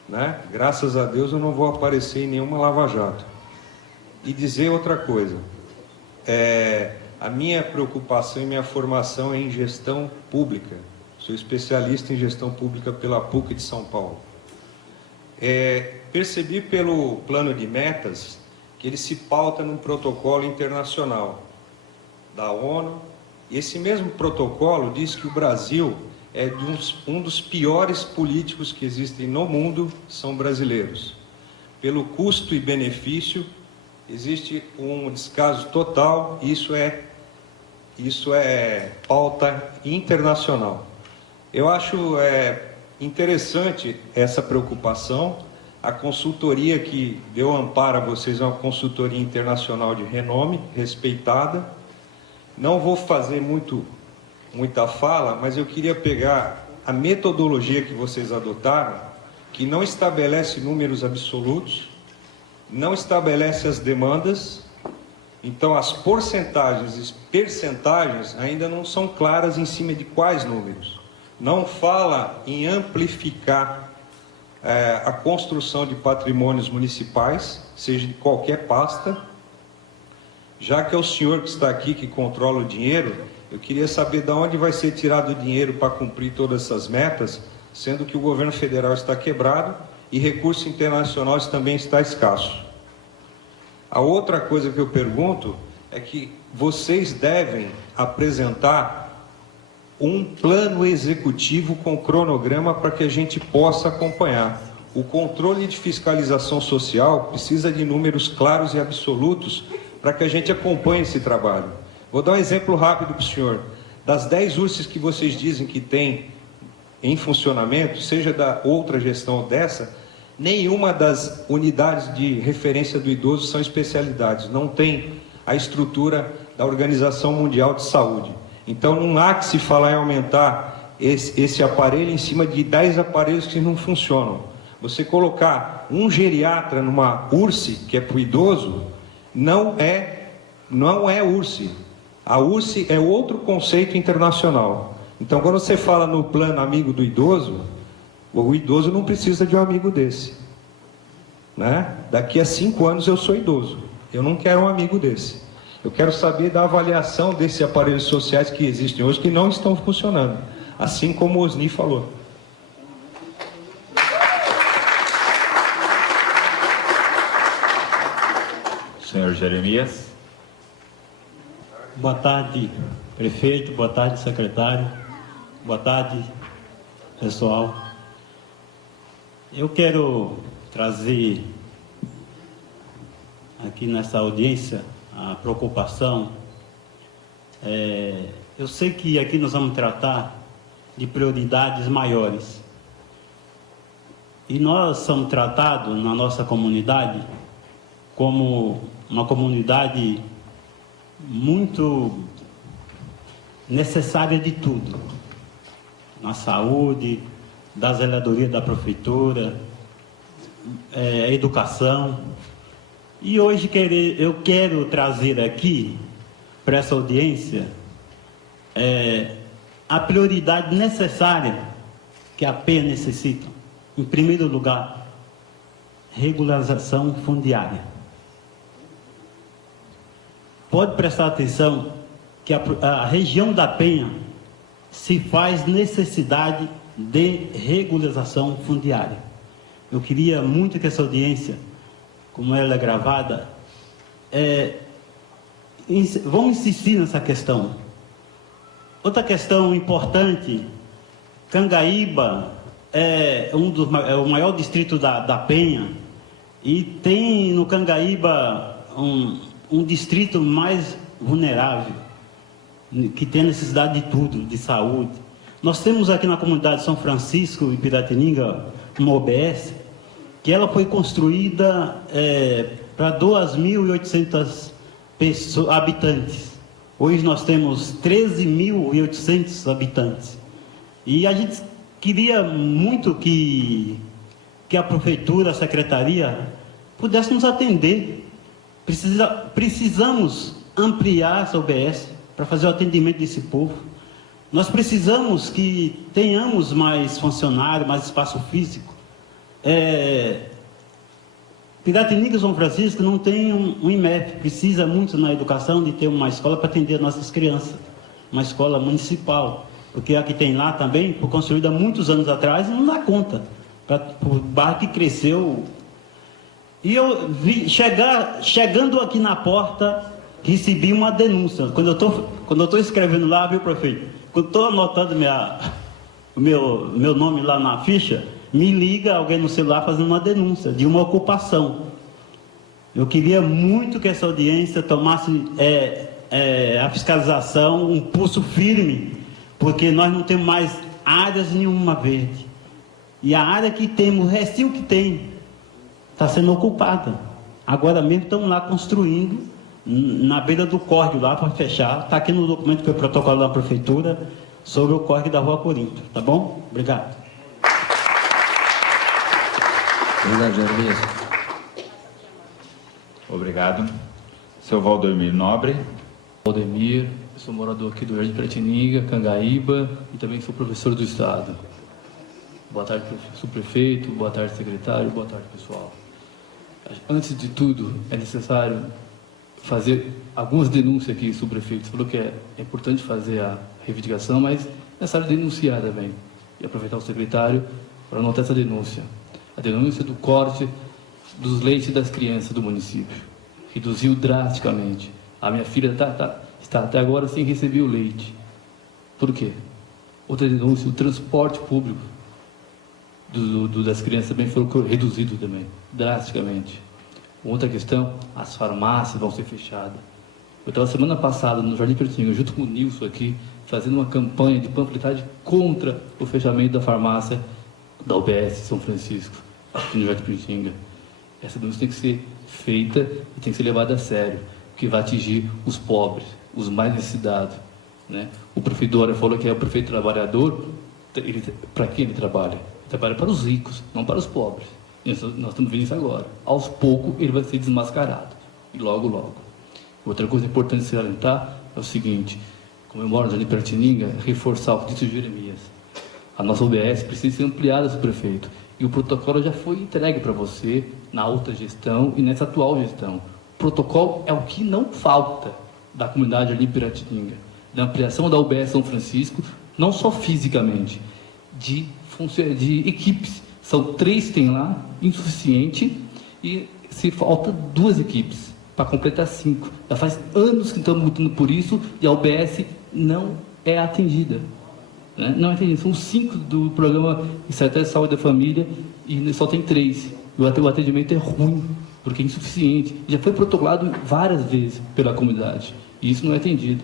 né? Graças a Deus eu não vou aparecer em nenhuma lava-jato. E dizer outra coisa, a minha preocupação e minha formação é em gestão pública. Sou especialista em gestão pública pela PUC de São Paulo. Percebi pelo plano de metas que ele se pauta num protocolo internacional da ONU, e esse mesmo protocolo diz que o Brasil é um dos piores políticos que existem no mundo, são brasileiros. Pelo custo e benefício, existe um descaso total, isso é pauta internacional. Eu acho interessante essa preocupação. A consultoria que deu amparo a vocês é uma consultoria internacional de renome, respeitada. Não vou fazer muita fala, mas eu queria pegar a metodologia que vocês adotaram, que não estabelece números absolutos, não estabelece as demandas, então as porcentagens e percentagens ainda não são claras em cima de quais números. Não fala em amplificar a construção de patrimônios municipais, seja de qualquer pasta. Já que é o senhor que está aqui que controla o dinheiro, eu queria saber de onde vai ser tirado o dinheiro para cumprir todas essas metas, sendo que o governo federal está quebrado e recurso internacional também está escasso. A outra coisa que eu pergunto é que vocês devem apresentar um plano executivo com cronograma para que a gente possa acompanhar. O controle de fiscalização social precisa de números claros e absolutos para que a gente acompanhe esse trabalho. Vou dar um exemplo rápido para o senhor. Das 10 URSs que vocês dizem que tem em funcionamento, seja da outra gestão ou dessa, nenhuma das unidades de referência do idoso são especialidades, não tem a estrutura da Organização Mundial de Saúde. Então não há que se falar em aumentar esse aparelho em cima de 10 aparelhos que não funcionam. Você colocar um geriatra numa URSS, que é para o idoso, não é URSS. A URSS é outro conceito internacional. Então, quando você fala no plano amigo do idoso, o idoso não precisa de um amigo desse. Né? Daqui a 5 anos eu sou idoso. Eu não quero um amigo desse. Eu quero saber da avaliação desses aparelhos sociais que existem hoje, que não estão funcionando. Assim como o Osni falou. Senhor Jeremias. Boa tarde, prefeito. Boa tarde, secretário. Boa tarde, pessoal. Eu quero trazer aqui nessa audiência a preocupação. Eu sei que aqui nós vamos tratar de prioridades maiores. E nós somos tratados na nossa comunidade como uma comunidade muito necessária de tudo, na saúde, da zeladoria da prefeitura, educação. E hoje eu quero trazer aqui para essa audiência a prioridade necessária que a penha necessita. Em primeiro lugar, regularização fundiária. Pode prestar atenção que a região da Penha se faz necessidade de regularização fundiária. Eu queria muito que essa audiência, como ela é gravada, vamos insistir nessa questão. Outra questão importante, Cangaíba é o maior distrito da Penha, e tem no Cangaíba um distrito mais vulnerável, que tem necessidade de tudo, de saúde. Nós temos aqui na comunidade de São Francisco e Piratininga uma OBS, que ela foi construída para 2.800 habitantes. Hoje nós temos 13.800 habitantes. E a gente queria muito que a prefeitura, a secretaria, pudesse nos atender. Precisamos ampliar essa OBS para fazer o atendimento desse povo. Nós precisamos que tenhamos mais funcionários, mais espaço físico. Piratininga e São Francisco não tem um IMEP, precisa muito na educação de ter uma escola para atender as nossas crianças, uma escola municipal, porque a que tem lá também foi construída há muitos anos atrás e não dá conta, para o bairro que cresceu. E eu vi, chegando aqui na porta, recebi uma denúncia. Quando eu estou escrevendo lá, viu, prefeito? Quando estou anotando o meu nome lá na ficha, me liga alguém no celular fazendo uma denúncia de uma ocupação. Eu queria muito que essa audiência tomasse a fiscalização, um pulso firme, porque nós não temos mais áreas nenhuma verde. E a área que temos, o restinho que tem, está sendo ocupada. Agora mesmo estamos lá construindo, na beira do córrego lá para fechar. Está aqui no documento que foi protocolo da prefeitura sobre o córrego da Rua Corinto. Tá bom? Obrigado. Obrigado, Jeremias. Obrigado. Seu Valdemir Nobre. Valdemir, eu sou morador aqui do Jardim Piratininga, Cangaíba, e também sou professor do Estado. Boa tarde, subprefeito, boa tarde, secretário, boa tarde, pessoal. Antes de tudo, é necessário fazer algumas denúncias aqui, subprefeito. Você falou que é importante fazer a reivindicação, mas é necessário denunciar também. E aproveitar o secretário para anotar essa denúncia. A denúncia do corte dos leites das crianças do município. Reduziu drasticamente. A minha filha está até agora sem receber o leite. Por quê? Outra denúncia, o transporte público das crianças também foi reduzido também, drasticamente. Outra questão, as farmácias vão ser fechadas. Eu estava semana passada no Jardim Piratininga, junto com o Nilson aqui, fazendo uma campanha de panfletagem contra o fechamento da farmácia da UBS São Francisco, aqui no Jardim Piritininga. Essa denúncia tem que ser feita e tem que ser levada a sério, porque vai atingir os pobres, os mais necessitados, né? O prefeito Dória falou que é o prefeito trabalhador. Para quem ele trabalha? Ele trabalha para os ricos, não para os pobres. E nós estamos vendo isso agora. Aos poucos ele vai ser desmascarado, e logo, logo. Outra coisa importante de se salientar é o seguinte: como eu moro no Jardim Piritininga, reforçar o que disse o Jeremias. A nossa UBS precisa ser ampliada, seu prefeito. E o protocolo já foi entregue para você na outra gestão e nessa atual gestão. O protocolo é o que não falta da comunidade ali em Piratininga, da ampliação da UBS São Francisco, não só fisicamente, de equipes. São 3 que tem lá, insuficiente, e se falta 2 equipes para completar 5. Já faz anos que estamos lutando por isso e a UBS não é atendida. Né? Não é atendida. São 5 do programa Estratégia de Saúde da Família e só tem 3. O atendimento é ruim, porque é insuficiente. Já foi protocolado várias vezes pela comunidade e isso não é atendido.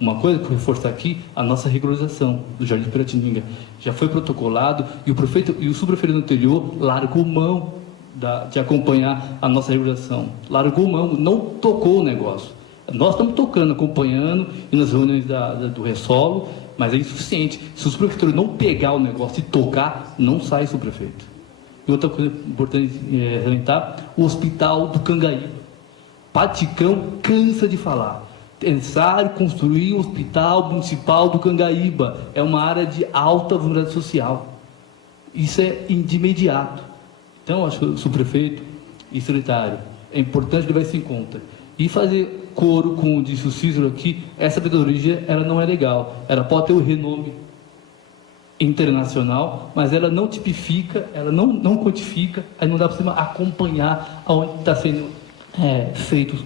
Uma coisa que eu vou reforçar aqui, a nossa regularização do Jardim Piratininga. Já foi protocolado e o prefeito e o subprefeito anterior largou mão de acompanhar a nossa regularização. Largou mão, não tocou o negócio. Nós estamos tocando, acompanhando, e nas reuniões do Ressolo, mas é insuficiente. Se o subprefeitura não pegar o negócio e tocar, não sai subprefeito. E outra coisa importante salientar, o hospital do Cangaíba. Paticão cansa de falar. É necessário construir um hospital municipal do Cangaíba. É uma área de alta vulnerabilidade social. Isso é de imediato. Então, acho que o subprefeito e secretário, é importante levar isso em conta. E fazer coro com o disse o Cícero aqui, essa metodologia ela não é legal. Ela pode ter o renome internacional, mas ela não tipifica, ela não quantifica, aí não dá para você acompanhar aonde está sendo feito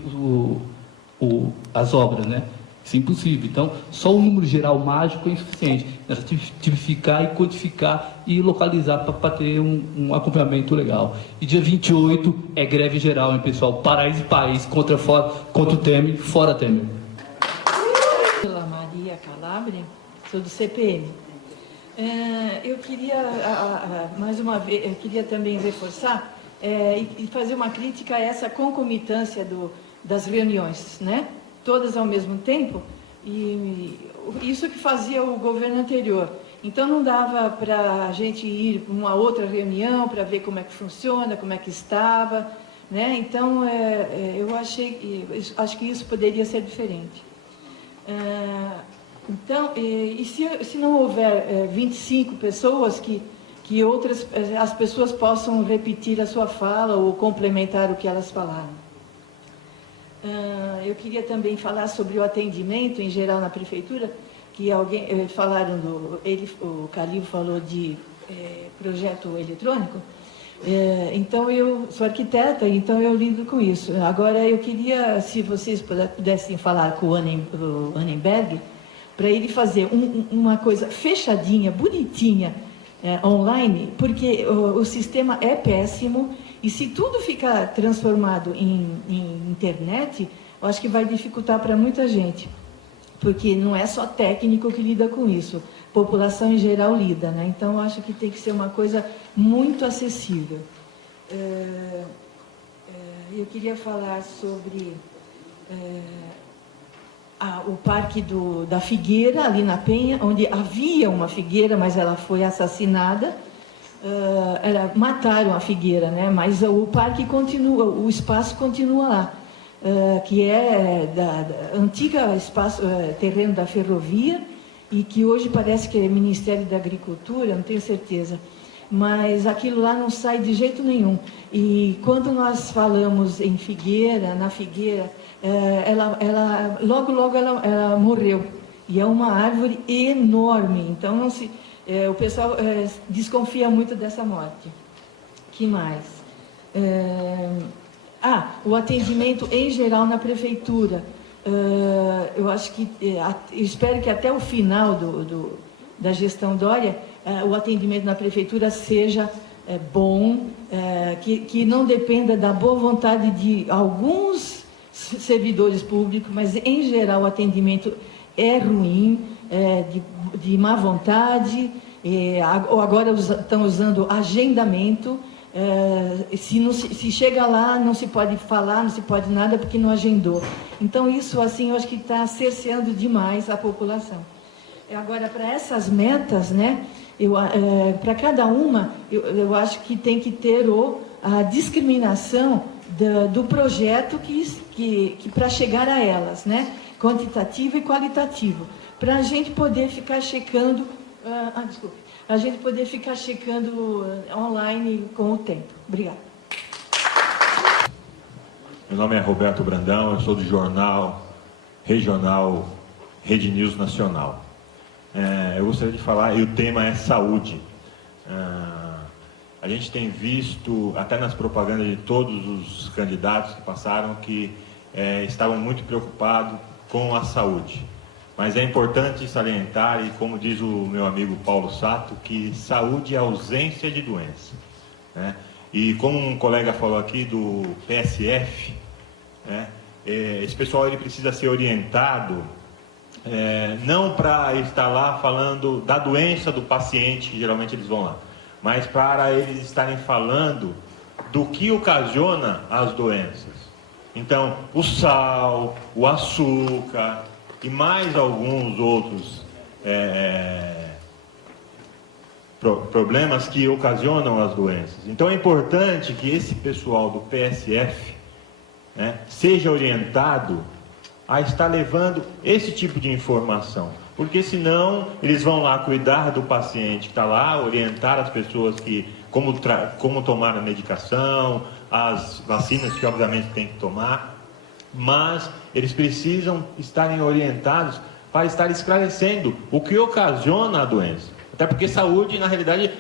as obras, né? Isso é impossível. Então, só o número geral mágico é insuficiente. Nós temos que tipificar e quantificar e localizar para ter um acompanhamento legal. E dia 28 é greve geral, hein, pessoal? Paraíso e país contra o Temer, fora Temer. Maria Calabria, sou do CPM. Eu queria, mais uma vez, eu queria também reforçar e fazer uma crítica a essa concomitância das reuniões, né? Todas ao mesmo tempo, e isso que fazia o governo anterior. Então não dava para a gente ir para uma outra reunião para ver como é que funciona, como é que estava, né? Então eu acho que isso poderia ser diferente. Então, se não houver 25 pessoas que as pessoas possam repetir a sua fala ou complementar o que elas falaram. Eu queria também falar sobre o atendimento em geral na prefeitura, que o Calil falou de projeto eletrônico. Então eu sou arquiteta, então eu lido com isso. Agora eu queria, se vocês pudessem falar com o Annenberg, para ele fazer uma coisa fechadinha, bonitinha, online, porque o sistema é péssimo. E se tudo ficar transformado em internet, eu acho que vai dificultar para muita gente. Porque não é só técnico que lida com isso. População em geral lida, né? Então, eu acho que tem que ser uma coisa muito acessível. Eu queria falar sobre o Parque da Figueira, ali na Penha, onde havia uma figueira, mas ela foi assassinada. Mataram a figueira, né? Mas o parque continua, o espaço continua lá, que é da antiga terreno da ferrovia e que hoje parece que é Ministério da Agricultura, não tenho certeza, mas aquilo lá não sai de jeito nenhum. E quando nós falamos em figueira, na figueira, logo ela morreu, e é uma árvore enorme, então não se... o pessoal desconfia muito dessa morte. Que mais? O atendimento em geral na prefeitura. Eu acho que, espero que até o final da gestão Dória, o atendimento na prefeitura seja bom, que não dependa da boa vontade de alguns servidores públicos, mas em geral o atendimento é ruim, de má vontade, ou agora estão usando agendamento. Se chega lá, não se pode falar, não se pode nada porque não agendou. Então, isso, assim, eu acho que está cerceando demais a população. Agora, para essas metas, né, para cada uma, eu acho que tem que ter a discriminação do projeto que para chegar a elas, né, quantitativo e qualitativo, para a gente poder ficar checando, a gente poder ficar checando online com o tempo. Obrigada. Meu nome é Roberto Brandão, eu sou do jornal regional Rede News Nacional. Eu gostaria de falar, e o tema é saúde. A gente tem visto, até nas propagandas de todos os candidatos que passaram, que estavam muito preocupados com a saúde. Mas é importante salientar, e como diz o meu amigo Paulo Sato, que saúde é ausência de doença, né? E como um colega falou aqui do PSF, né, esse pessoal ele precisa ser orientado, não para estar lá falando da doença do paciente, que geralmente eles vão lá, mas para eles estarem falando do que ocasiona as doenças. Então, o sal, o açúcar e mais alguns outros problemas que ocasionam as doenças. Então é importante que esse pessoal do PSF, né, seja orientado a estar levando esse tipo de informação, porque senão eles vão lá cuidar do paciente que está lá, orientar as pessoas como tomar a medicação, as vacinas que obviamente tem que tomar, mas eles precisam estarem orientados para estar esclarecendo o que ocasiona a doença. Até porque saúde, na realidade,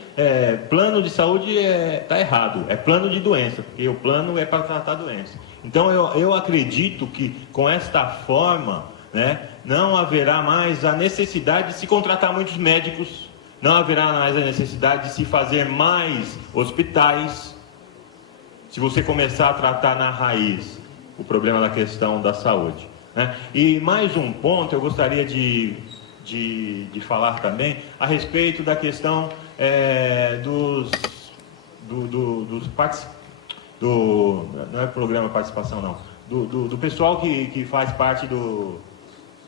plano de saúde está errado, é plano de doença, porque o plano é para tratar a doença. Então eu acredito que com esta forma, né, não haverá mais a necessidade de se contratar muitos médicos, não haverá mais a necessidade de se fazer mais hospitais, se você começar a tratar na raiz o problema da questão da saúde, né? E mais um ponto eu gostaria de falar também a respeito da questão não é programa participação não, do pessoal que faz parte do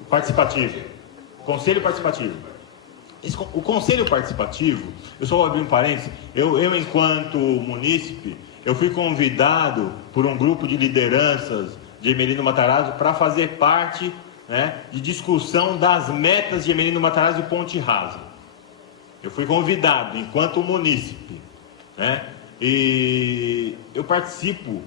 participativo, conselho participativo. O conselho participativo, eu só vou abrir um parênteses, eu enquanto munícipe, eu fui convidado por um grupo de lideranças de Emelino Matarazzo para fazer parte, né, de discussão das metas de Emelino Matarazzo e Ponte Rasa. Eu fui convidado enquanto munícipe, né, e eu participo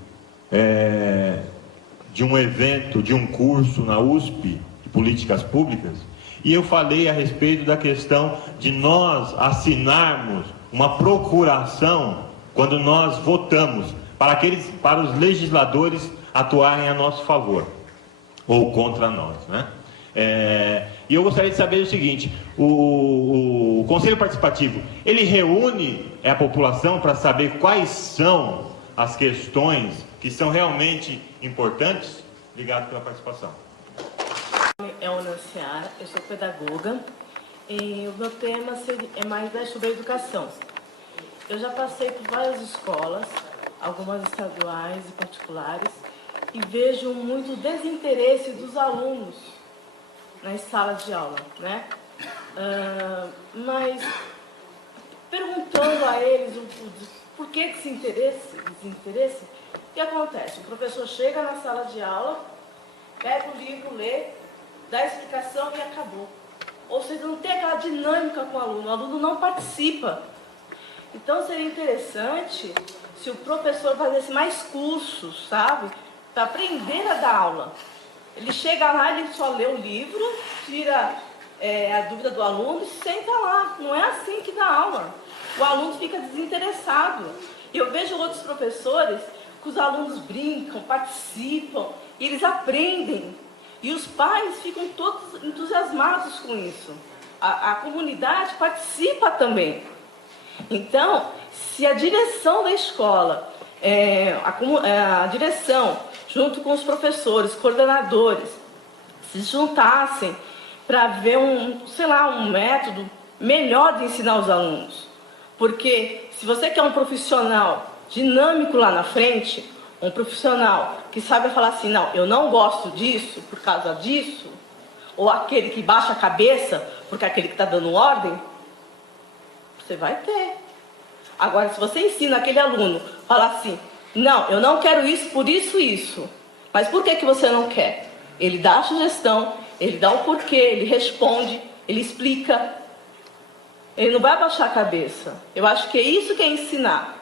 de um evento, de um curso na USP de políticas públicas, e eu falei a respeito da questão de nós assinarmos uma procuração quando nós votamos para os legisladores atuarem a nosso favor ou contra nós, né? E eu gostaria de saber o seguinte: o Conselho Participativo, ele reúne a população para saber quais são as questões que são realmente importantes? Obrigado pela participação. Meu nome é Ana Seara, eu sou pedagoga e o meu tema é mais sobre a educação. Eu já passei por várias escolas, algumas estaduais e particulares, e vejo muito desinteresse dos alunos nas salas de aula, né? Mas perguntando a eles por que esse desinteresse, o que acontece? O professor chega na sala de aula, pega o livro, lê, dá a explicação e acabou. Ou seja, não tem aquela dinâmica com o aluno não participa. Então seria interessante se o professor fizesse mais cursos, sabe? Para aprender a dar aula. Ele chega lá, ele só lê o livro, tira a dúvida do aluno e senta lá. Não é assim que dá aula. O aluno fica desinteressado. Eu vejo outros professores que os alunos brincam, participam, e eles aprendem. E os pais ficam todos entusiasmados com isso. A comunidade participa também. Então, se a direção da escola, a direção, junto com os professores, coordenadores, se juntassem para ver um método melhor de ensinar os alunos. Porque se você quer um profissional dinâmico lá na frente, um profissional que saiba falar assim, não, eu não gosto disso por causa disso, ou aquele que baixa a cabeça porque é aquele que está dando ordem, você vai ter. Agora, se você ensina aquele aluno a falar assim, não, eu não quero isso por isso e isso, mas por que você não quer? Ele dá a sugestão, ele dá o porquê, ele responde, ele explica. Ele não vai abaixar a cabeça. Eu acho que é isso que é ensinar.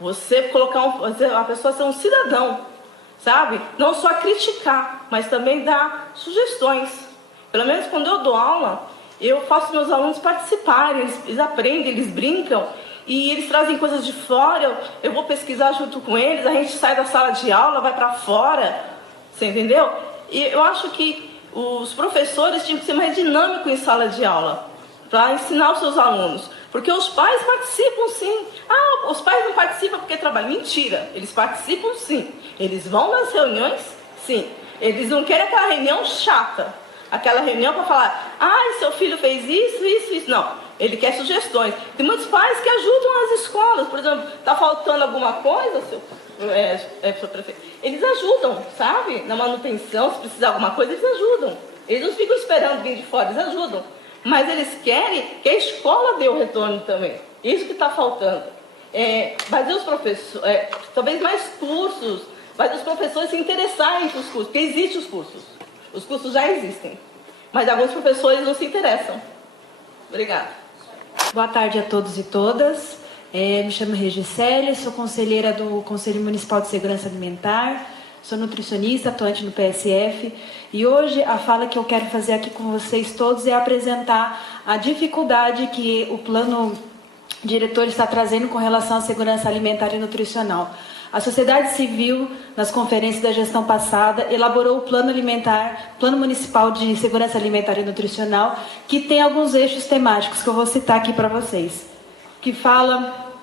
Você colocar a pessoa ser um cidadão, sabe? Não só criticar, mas também dar sugestões. Pelo menos quando eu dou aula, eu faço meus alunos participarem, eles aprendem, eles brincam, e eles trazem coisas de fora, eu vou pesquisar junto com eles, a gente sai da sala de aula, vai para fora, você entendeu? E eu acho que os professores tinham que ser mais dinâmicos em sala de aula, para ensinar os seus alunos. Porque os pais participam sim. Ah, os pais não participam porque trabalham. Mentira, eles participam sim. Eles vão nas reuniões, sim. Eles não querem aquela reunião chata. Aquela reunião para falar, seu filho fez isso, isso, isso. Não, ele quer sugestões. Tem muitos pais que ajudam as escolas. Por exemplo, está faltando alguma coisa, seu prefeito? Eles ajudam, sabe? Na manutenção, se precisar de alguma coisa, eles ajudam. Eles não ficam esperando vir de fora, eles ajudam. Mas eles querem que a escola dê o retorno também. Isso que está faltando. Fazer os professores, talvez mais cursos, fazer os professores se interessarem pelos cursos, porque existem os cursos. Os cursos já existem. Mas alguns professores não se interessam. Obrigada. Boa tarde a todos e todas. Me chamo Regicélia, sou conselheira do Conselho Municipal de Segurança Alimentar. Sou nutricionista, atuante no PSF, e hoje a fala que eu quero fazer aqui com vocês todos é apresentar a dificuldade que o plano diretor está trazendo com relação à segurança alimentar e nutricional. A sociedade civil, nas conferências da gestão passada, elaborou o Plano Municipal de Segurança Alimentar e Nutricional, que tem alguns eixos temáticos que eu vou citar aqui para vocês, que fala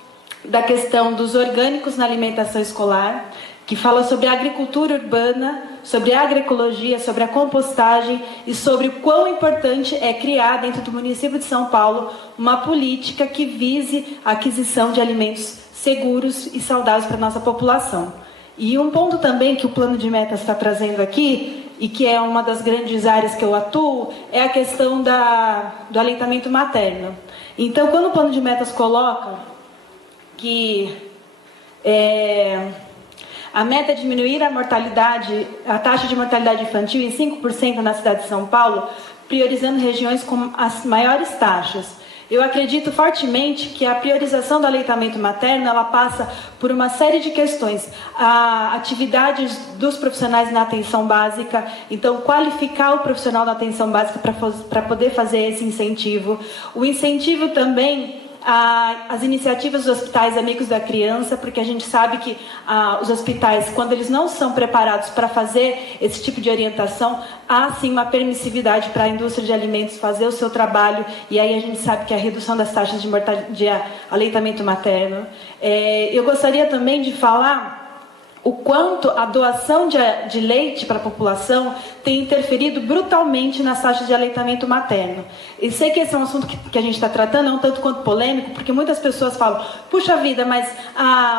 da questão dos orgânicos na alimentação escolar, que fala sobre a agricultura urbana, sobre a agroecologia, sobre a compostagem e sobre o quão importante é criar dentro do município de São Paulo uma política que vise a aquisição de alimentos seguros e saudáveis para a nossa população. E um ponto também que o plano de metas está trazendo aqui, e que é uma das grandes áreas que eu atuo, é a questão do aleitamento materno. Então, quando o plano de metas coloca que a meta é diminuir a taxa de mortalidade infantil em 5% na cidade de São Paulo, priorizando regiões com as maiores taxas. Eu acredito fortemente que a priorização do aleitamento materno, ela passa por uma série de questões. A atividades dos profissionais na atenção básica, então qualificar o profissional da atenção básica para poder fazer esse incentivo. O incentivo também as iniciativas dos hospitais amigos da criança, porque a gente sabe que os hospitais, quando eles não são preparados para fazer esse tipo de orientação, há sim uma permissividade para a indústria de alimentos fazer o seu trabalho, e aí a gente sabe que a redução das taxas de aleitamento materno. Eu gostaria também de falar o quanto a doação de leite para a população tem interferido brutalmente nas taxas de aleitamento materno. E sei que esse é um assunto que a gente está tratando, é um tanto quanto polêmico, porque muitas pessoas falam, puxa vida, mas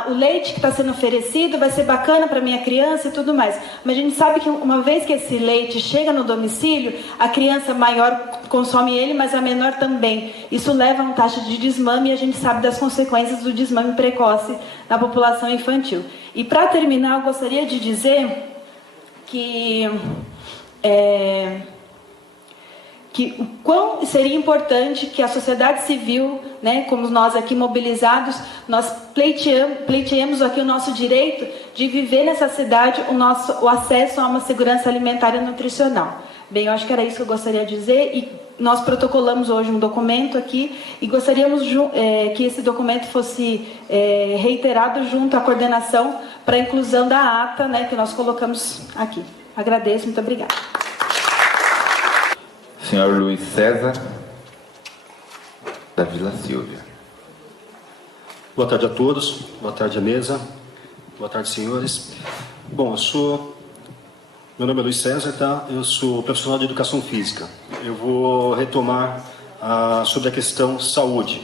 o leite que está sendo oferecido vai ser bacana para a minha criança e tudo mais. Mas a gente sabe que uma vez que esse leite chega no domicílio, a criança maior consome ele, mas a menor também. Isso leva a uma taxa de desmame, e a gente sabe das consequências do desmame precoce na população infantil. E para terminar, eu gostaria de dizer que o quão seria importante que a sociedade civil, né, como nós aqui mobilizados, nós pleiteemos aqui o nosso direito de viver nessa cidade o acesso a uma segurança alimentar e nutricional. Bem, eu acho que era isso que eu gostaria de dizer, e nós protocolamos hoje um documento aqui, e gostaríamos que esse documento fosse reiterado junto à coordenação para a inclusão da ata, né, que nós colocamos aqui. Agradeço, muito obrigada. Senhor Luiz César, da Vila Silvia. Boa tarde a todos, boa tarde à mesa, boa tarde, senhores. Bom, meu nome é Luiz César, tá? Eu sou profissional de educação física. eu vou retomar sobre a questão saúde.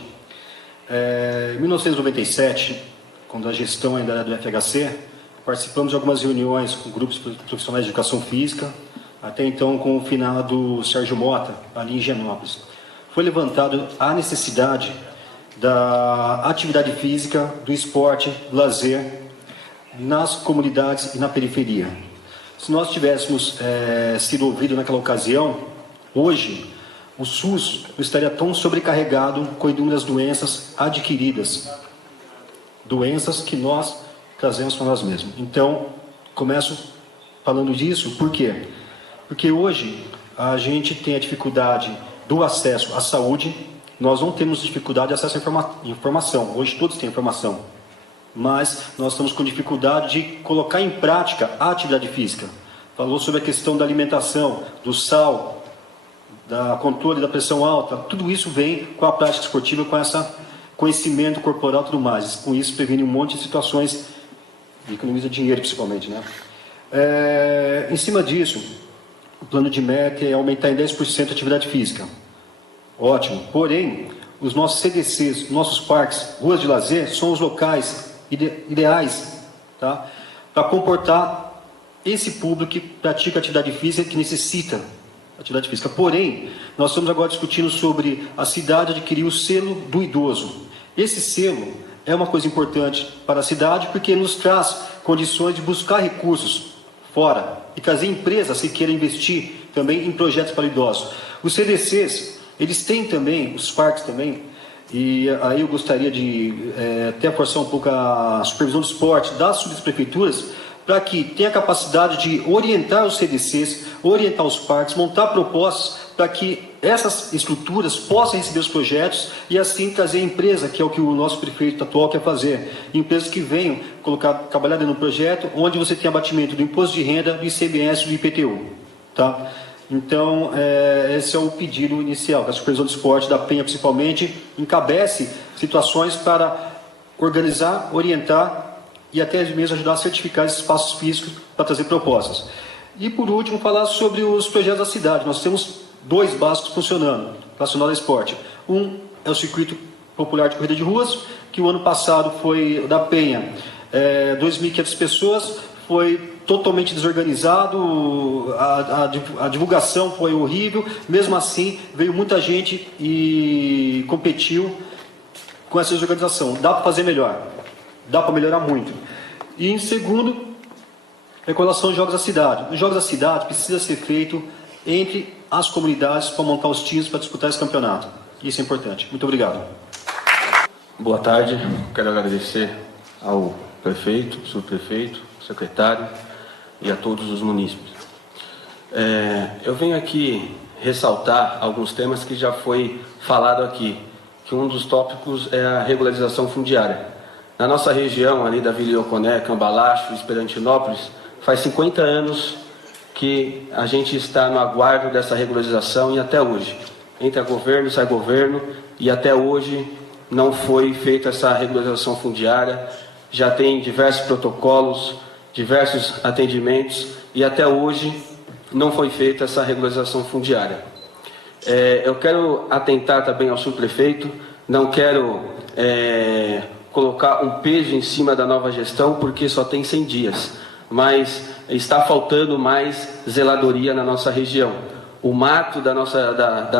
Em 1997, quando a gestão ainda era do FHC, participamos de algumas reuniões com grupos profissionais de educação física, até então com o finado Sérgio Mota, ali em Higienópolis. Foi levantado a necessidade da atividade física, do esporte, do lazer, nas comunidades e na periferia. Se nós tivéssemos sido ouvidos naquela ocasião, hoje o SUS não estaria tão sobrecarregado com inúmeras doenças adquiridas, doenças que nós trazemos para nós mesmos. Então, começo falando disso, por quê? Porque hoje a gente tem a dificuldade do acesso à saúde, nós não temos dificuldade de acesso à informação, hoje todos têm informação, mas nós estamos com dificuldade de colocar em prática a atividade física. Falou sobre a questão da alimentação, do sal, da controle da pressão alta, tudo isso vem com a prática esportiva, com esse conhecimento corporal e tudo mais. Com isso previne um monte de situações e economiza dinheiro principalmente, né? Em cima disso, o plano de meta é aumentar em 10% a atividade física. Ótimo. Porém, os nossos CDCs, nossos parques, ruas de lazer, são os locais ideais, tá? Para comportar esse público que pratica atividade física, que necessita atividade física. Porém, nós estamos agora discutindo sobre a cidade adquirir o selo do idoso. Esse selo é uma coisa importante para a cidade, porque nos traz condições de buscar recursos fora e trazer empresas que queiram investir também em projetos para idosos. Os CDCs, eles têm também, os parques também, e aí eu gostaria de até forçar um pouco a supervisão do esporte das subprefeituras, para que tenha a capacidade de orientar os CDCs, orientar os parques, montar propostas para que essas estruturas possam receber os projetos e assim trazer a empresa, que é o que o nosso prefeito atual quer fazer. Empresas que venham trabalhar dentro do projeto, onde você tem abatimento do imposto de renda, do ICMS e do IPTU. Tá? Então, esse é o pedido inicial, que a supervisão do esporte, da Penha principalmente, encabece situações para organizar, orientar e até mesmo ajudar a certificar esses espaços físicos para trazer propostas. E por último, falar sobre os projetos da cidade. Nós temos 2 básicos funcionando, relacionados ao esporte. Um é o circuito popular de corrida de ruas, que o ano passado foi da Penha, 2.500 pessoas, foi totalmente desorganizado, a divulgação foi horrível, mesmo assim veio muita gente e competiu com essa desorganização. Dá para fazer melhor, dá para melhorar muito. E em segundo, é com relação aos Jogos da Cidade. Os Jogos da Cidade precisa ser feito entre as comunidades para montar os times para disputar esse campeonato. Isso é importante. Muito obrigado. Boa tarde. Quero agradecer ao prefeito, subprefeito, secretário e a todos os munícipes. Eu venho aqui ressaltar alguns temas que já foi falado aqui, que um dos tópicos é a regularização fundiária. Na nossa região, ali da Vila Ioconé, Cambalacho, Esperantinópolis, faz 50 anos que a gente está no aguardo dessa regularização e até hoje. Entra governo, sai governo e até hoje não foi feita essa regularização fundiária. Já tem diversos protocolos, diversos atendimentos e até hoje não foi feita essa regularização fundiária. Eu quero atentar também ao subprefeito, não quero colocar um peso em cima da nova gestão, porque só tem 100 dias, mas está faltando mais zeladoria na nossa região. O mato das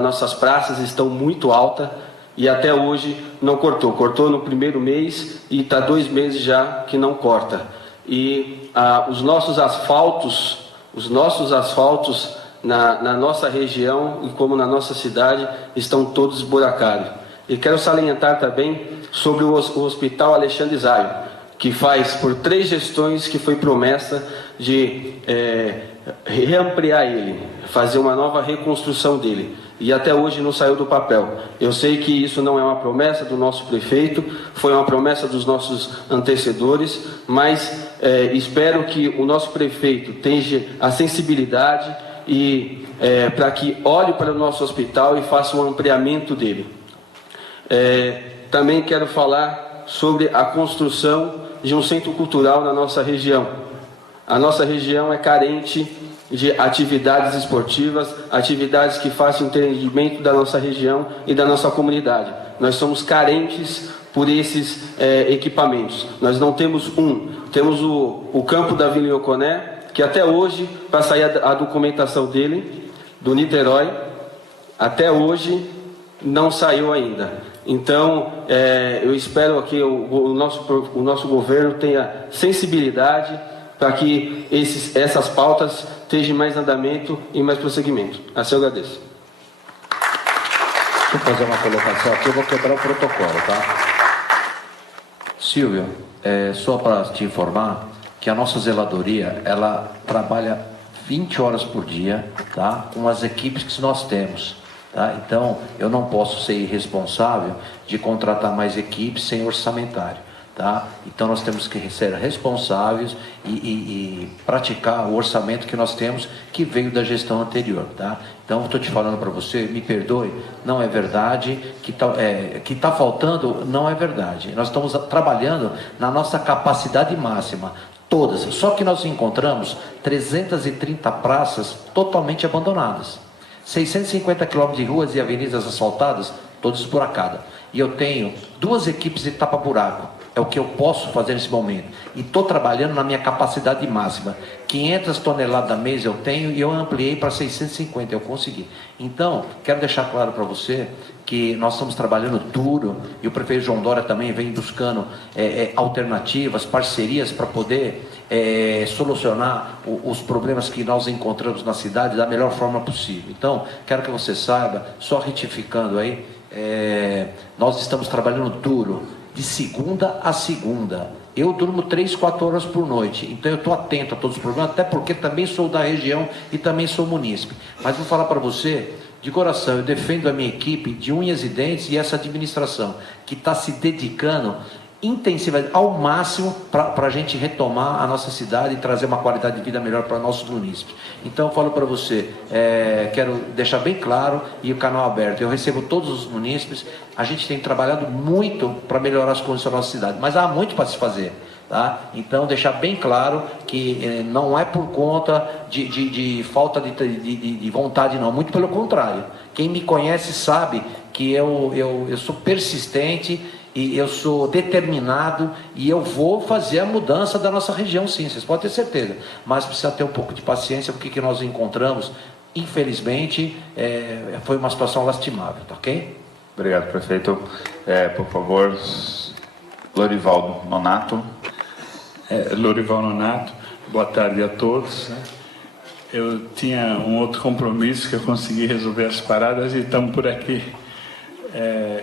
nossas praças estão muito alta e até hoje não cortou. Cortou no primeiro mês e está 2 meses já que não corta. E os nossos asfaltos na nossa região e como na nossa cidade estão todos esburacados. E quero salientar também sobre o Hospital Alexandre Zaio, que faz por 3 gestões que foi promessa de reampliar ele, fazer uma nova reconstrução dele. E até hoje não saiu do papel. Eu sei que isso não é uma promessa do nosso prefeito, foi uma promessa dos nossos antecessores, mas espero que o nosso prefeito tenha a sensibilidade e para que olhe para o nosso hospital e faça um ampliamento dele. Também quero falar sobre a construção de um centro cultural na nossa região. A nossa região é carente de atividades esportivas, atividades que façam entendimento da nossa região e da nossa comunidade. Nós somos carentes por esses equipamentos. Nós não temos temos o campo da Vila Ioconé, que até hoje, para sair a documentação dele, do Niterói, até hoje não saiu ainda. Então, eu espero que o nosso governo tenha sensibilidade para que essas pautas estejam em mais andamento e mais prosseguimento. Assim eu agradeço. Deixa eu fazer uma colocação aqui, eu vou quebrar o protocolo, tá? Silvio, só para te informar que a nossa zeladoria, ela trabalha 20 horas por dia, tá? Com as equipes que nós temos, tá? Então, eu não posso ser irresponsável de contratar mais equipes sem orçamentário, tá? Então, nós temos que ser responsáveis e praticar o orçamento que nós temos, que veio da gestão anterior, tá? Então, estou te falando para você, me perdoe, não é verdade, que está faltando, não é verdade. Nós estamos trabalhando na nossa capacidade máxima, todas, só que nós encontramos 330 praças totalmente abandonadas, 650 quilômetros de ruas e avenidas asfaltadas, todas esburacadas. E eu tenho 2 equipes de tapa-buraco, é o que eu posso fazer nesse momento. E estou trabalhando na minha capacidade máxima. 500 toneladas a mês eu tenho e eu ampliei para 650, eu consegui. Então, quero deixar claro para você que nós estamos trabalhando duro, e o prefeito João Dória também vem buscando alternativas, parcerias para poder solucionar os problemas que nós encontramos na cidade da melhor forma possível. Então, quero que você saiba, só retificando aí, nós estamos trabalhando duro, de segunda a segunda. Eu durmo 3, 4 horas por noite, então eu estou atento a todos os problemas, até porque também sou da região e também sou munícipe. Mas vou falar para você, de coração, eu defendo a minha equipe de unhas e dentes e essa administração, que está se dedicando intensivamente, ao máximo, para a gente retomar a nossa cidade e trazer uma qualidade de vida melhor para nossos munícipes. Então eu falo para você, quero deixar bem claro, e o canal aberto, eu recebo todos os munícipes, a gente tem trabalhado muito para melhorar as condições da nossa cidade, mas há muito para se fazer, tá? Então deixar bem claro que não é por conta de falta de vontade, não, muito pelo contrário. Quem me conhece sabe que eu sou persistente, e eu sou determinado, e eu vou fazer a mudança da nossa região, sim, vocês podem ter certeza. Mas precisa ter um pouco de paciência, porque que nós encontramos, infelizmente, foi uma situação lastimável, tá ok? Obrigado, prefeito. Por favor, Lorivaldo Nonato. Lorivaldo Nonato, boa tarde a todos. Eu tinha um outro compromisso que eu consegui resolver as paradas e estamos por aqui.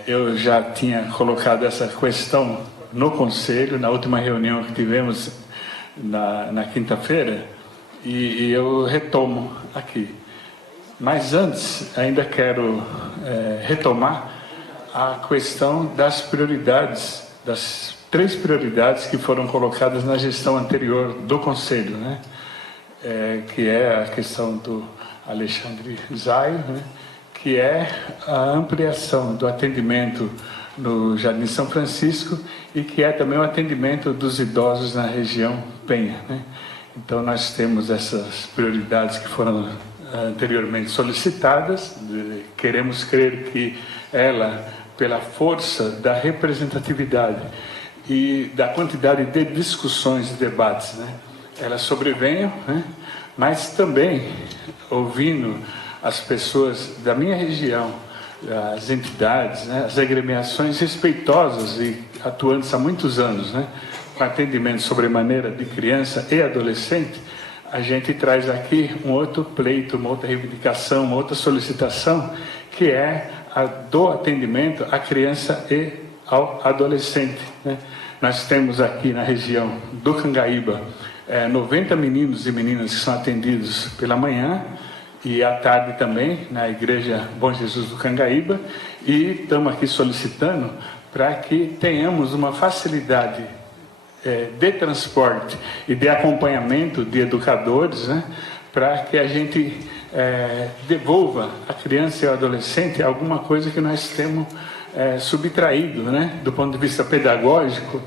Eu já tinha colocado essa questão no Conselho, na última reunião que tivemos na quinta-feira, e eu retomo aqui. Mas antes, ainda quero retomar a questão das prioridades, das 3 prioridades que foram colocadas na gestão anterior do Conselho, né? Que é a questão do Alexandre Zaio, né? Que é a ampliação do atendimento no Jardim São Francisco e que é também o atendimento dos idosos na região Penha, né? Então nós temos essas prioridades que foram anteriormente solicitadas, queremos crer que ela, pela força da representatividade e da quantidade de discussões e debates, né, elas sobrevenham, né? Mas também ouvindo as pessoas da minha região, as entidades, né, as agremiações respeitosas e atuantes há muitos anos, né, com atendimento sobremaneira de criança e adolescente, a gente traz aqui um outro pleito, uma outra reivindicação, uma outra solicitação, que é a do atendimento à criança e ao adolescente, né? Nós temos aqui na região do Cangaíba 90 meninos e meninas que são atendidos pela manhã, e à tarde também, na Igreja Bom Jesus do Cangaíba, e estamos aqui solicitando para que tenhamos uma facilidade de transporte e de acompanhamento de educadores, né, para que a gente devolva à criança e ao adolescente alguma coisa que nós temos subtraído, né, do ponto de vista pedagógico,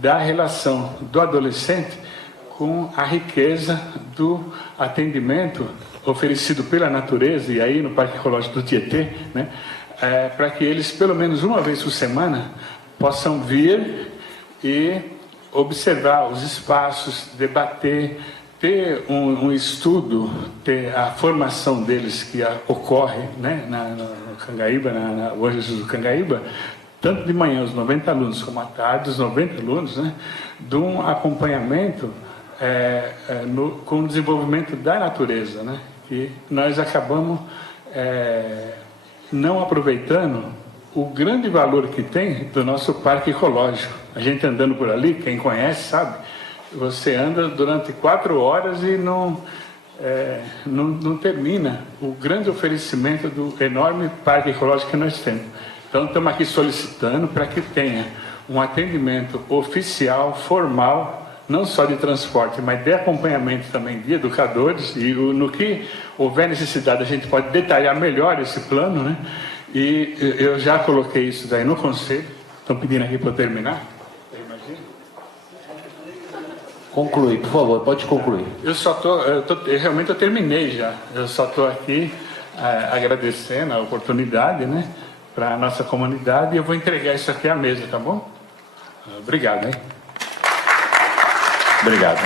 da relação do adolescente com a riqueza do atendimento oferecido pela natureza, e aí no Parque Ecológico do Tietê, né, para que eles, pelo menos uma vez por semana, possam vir e observar os espaços, debater, ter um estudo, ter a formação deles que ocorre, né, no Cangaíba, na UERJ do Cangaíba, tanto de manhã os 90 alunos como à tarde os 90 alunos, né, de um acompanhamento com o desenvolvimento da natureza, né, que nós acabamos não aproveitando o grande valor que tem do nosso parque ecológico. A gente andando por ali, quem conhece sabe, você anda durante 4 horas e não termina o grande oferecimento do enorme parque ecológico que nós temos. Então, estamos aqui solicitando para que tenha um atendimento oficial, formal, não só de transporte, mas de acompanhamento também de educadores, e no que houver necessidade a gente pode detalhar melhor esse plano, né? E eu já coloquei isso daí no conselho. Estão pedindo aqui para eu terminar? Conclui, por favor, pode concluir. Realmente eu terminei já. Eu só estou aqui agradecendo a oportunidade, né, para a nossa comunidade, e eu vou entregar isso aqui à mesa, tá bom? Obrigado, hein? Obrigado.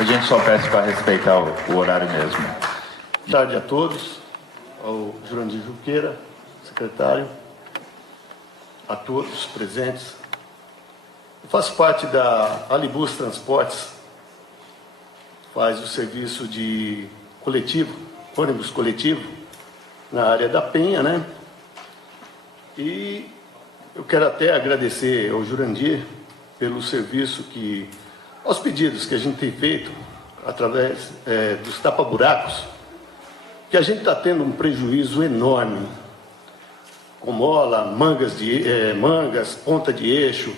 A gente só peça para respeitar o horário mesmo. Boa tarde a todos, ao Jurandir Junqueira, secretário, a todos presentes. Eu faço parte da Alibus Transportes, faz o serviço de coletivo, ônibus coletivo, na área da Penha, né? E eu quero até agradecer ao Jurandir pelo serviço aos pedidos que a gente tem feito através dos tapa-buracos, que a gente está tendo um prejuízo enorme, com mola, mangas, ponta de eixo,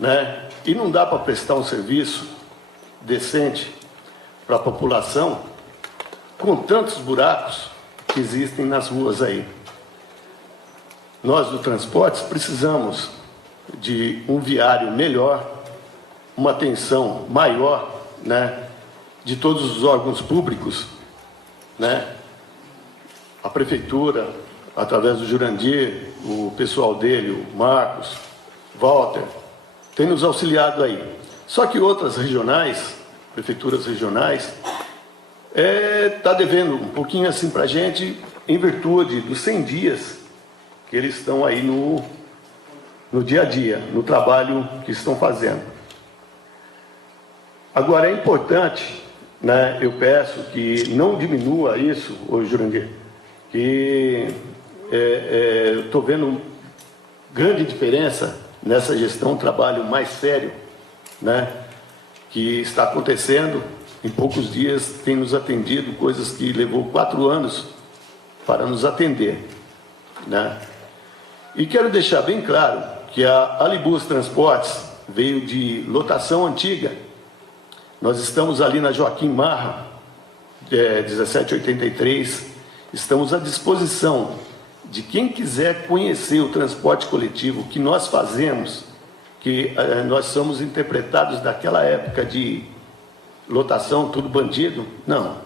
né? E não dá para prestar um serviço decente para a população com tantos buracos que existem nas ruas aí. Nós do transportes precisamos de um viário melhor, uma atenção maior, né, de todos os órgãos públicos, né? A prefeitura, através do Jurandir, o pessoal dele, o Marcos, Walter, tem nos auxiliado aí. Só que outras regionais, prefeituras regionais, está devendo um pouquinho assim para a gente, em virtude dos 100 dias que eles estão aí no dia a dia, no trabalho que estão fazendo. Agora é importante, né, eu peço que não diminua isso, ô Jurandir, que eu estou vendo grande diferença nessa gestão, um trabalho mais sério, né, que está acontecendo. Em poucos dias tem nos atendido coisas que levou 4 anos para nos atender, né? E quero deixar bem claro que a Alibus Transportes veio de lotação antiga. Nós estamos ali na Joaquim Marra, 1783, estamos à disposição de quem quiser conhecer o transporte coletivo que nós fazemos, que nós somos interpretados daquela época de lotação, tudo bandido. Não.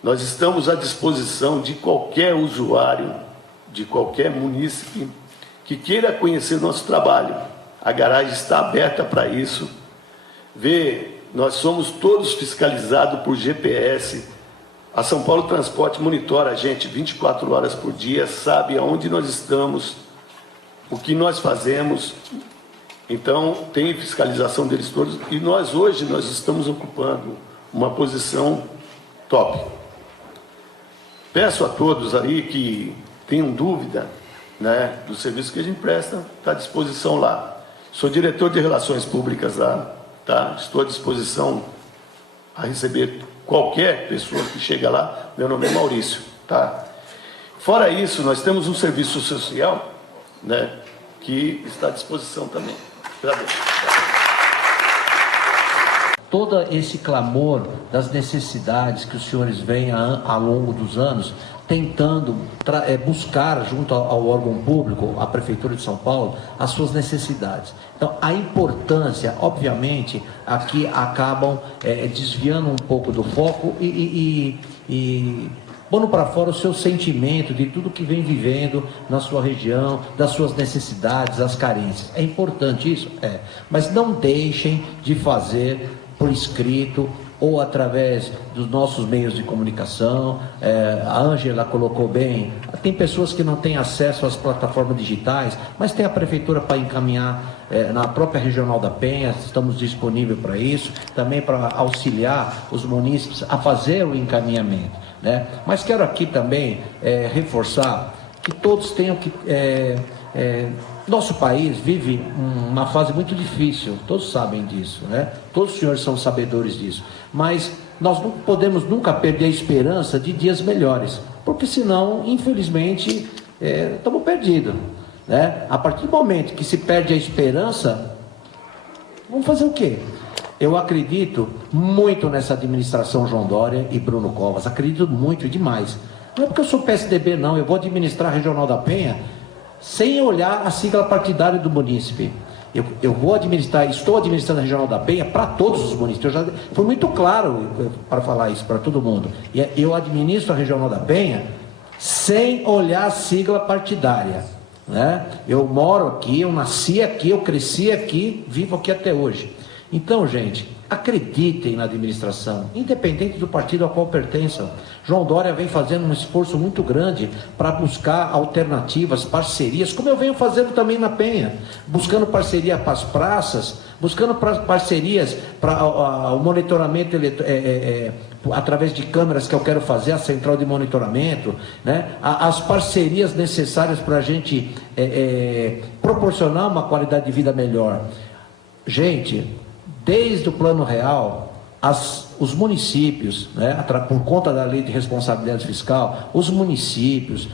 Nós estamos à disposição de qualquer usuário, de qualquer munícipe que queira conhecer o nosso trabalho. A garagem está aberta para isso. Nós somos todos fiscalizados por GPS. A São Paulo Transporte monitora a gente 24 horas por dia, sabe aonde nós estamos, o que nós fazemos. Então, tem fiscalização deles todos. E hoje nós estamos ocupando uma posição top. Peço a todos aí que tenham dúvida, né, do serviço que a gente presta, está à disposição lá. Sou diretor de Relações Públicas lá, tá? Estou à disposição a receber qualquer pessoa que chega lá. Meu nome é Maurício, tá? Fora isso, nós temos um serviço social, né, que está à disposição também. Agradeço. todo esse clamor das necessidades que os senhores vêm ao longo dos anos tentando buscar junto ao órgão público, a Prefeitura de São Paulo, as suas necessidades. Então, a importância, obviamente, aqui acabam desviando um pouco do foco e pondo para fora o seu sentimento de tudo que vem vivendo na sua região, das suas necessidades, as carências. É importante isso? É. Mas não deixem de fazer por escrito ou através dos nossos meios de comunicação. A Ângela colocou bem, tem pessoas que não têm acesso às plataformas digitais, mas tem a Prefeitura para encaminhar na própria Regional da Penha, estamos disponíveis para isso, também para auxiliar os munícipes a fazer o encaminhamento, né? Mas quero aqui também reforçar que todos tenham que... nosso país vive uma fase muito difícil, todos sabem disso, né? Todos os senhores são sabedores disso, mas nós não podemos nunca perder a esperança de dias melhores, porque senão, infelizmente, estamos perdidos, né? A partir do momento que se perde a esperança, vamos fazer o quê? Eu acredito muito nessa administração João Dória e Bruno Covas, acredito muito demais. Não é porque eu sou PSDB não, eu vou administrar a Regional da Penha sem olhar a sigla partidária do munícipe. Eu vou administrar, estou administrando a Regional da Penha para todos os munícipes. Eu já fui muito claro para falar isso para todo mundo. E eu administro a Regional da Penha sem olhar a sigla partidária, né? Eu moro aqui, eu nasci aqui, eu cresci aqui, vivo aqui até hoje. Então, gente, acreditem na administração, independente do partido ao qual pertençam. João Dória vem fazendo um esforço muito grande para buscar alternativas, parcerias, como eu venho fazendo também na Penha, buscando parceria para as praças, buscando parcerias para o monitoramento através de câmeras que eu quero fazer, a central de monitoramento, né? As parcerias necessárias para a gente proporcionar uma qualidade de vida melhor. Gente, desde o Plano Real, os municípios, né, por conta da Lei de Responsabilidade Fiscal, os municípios,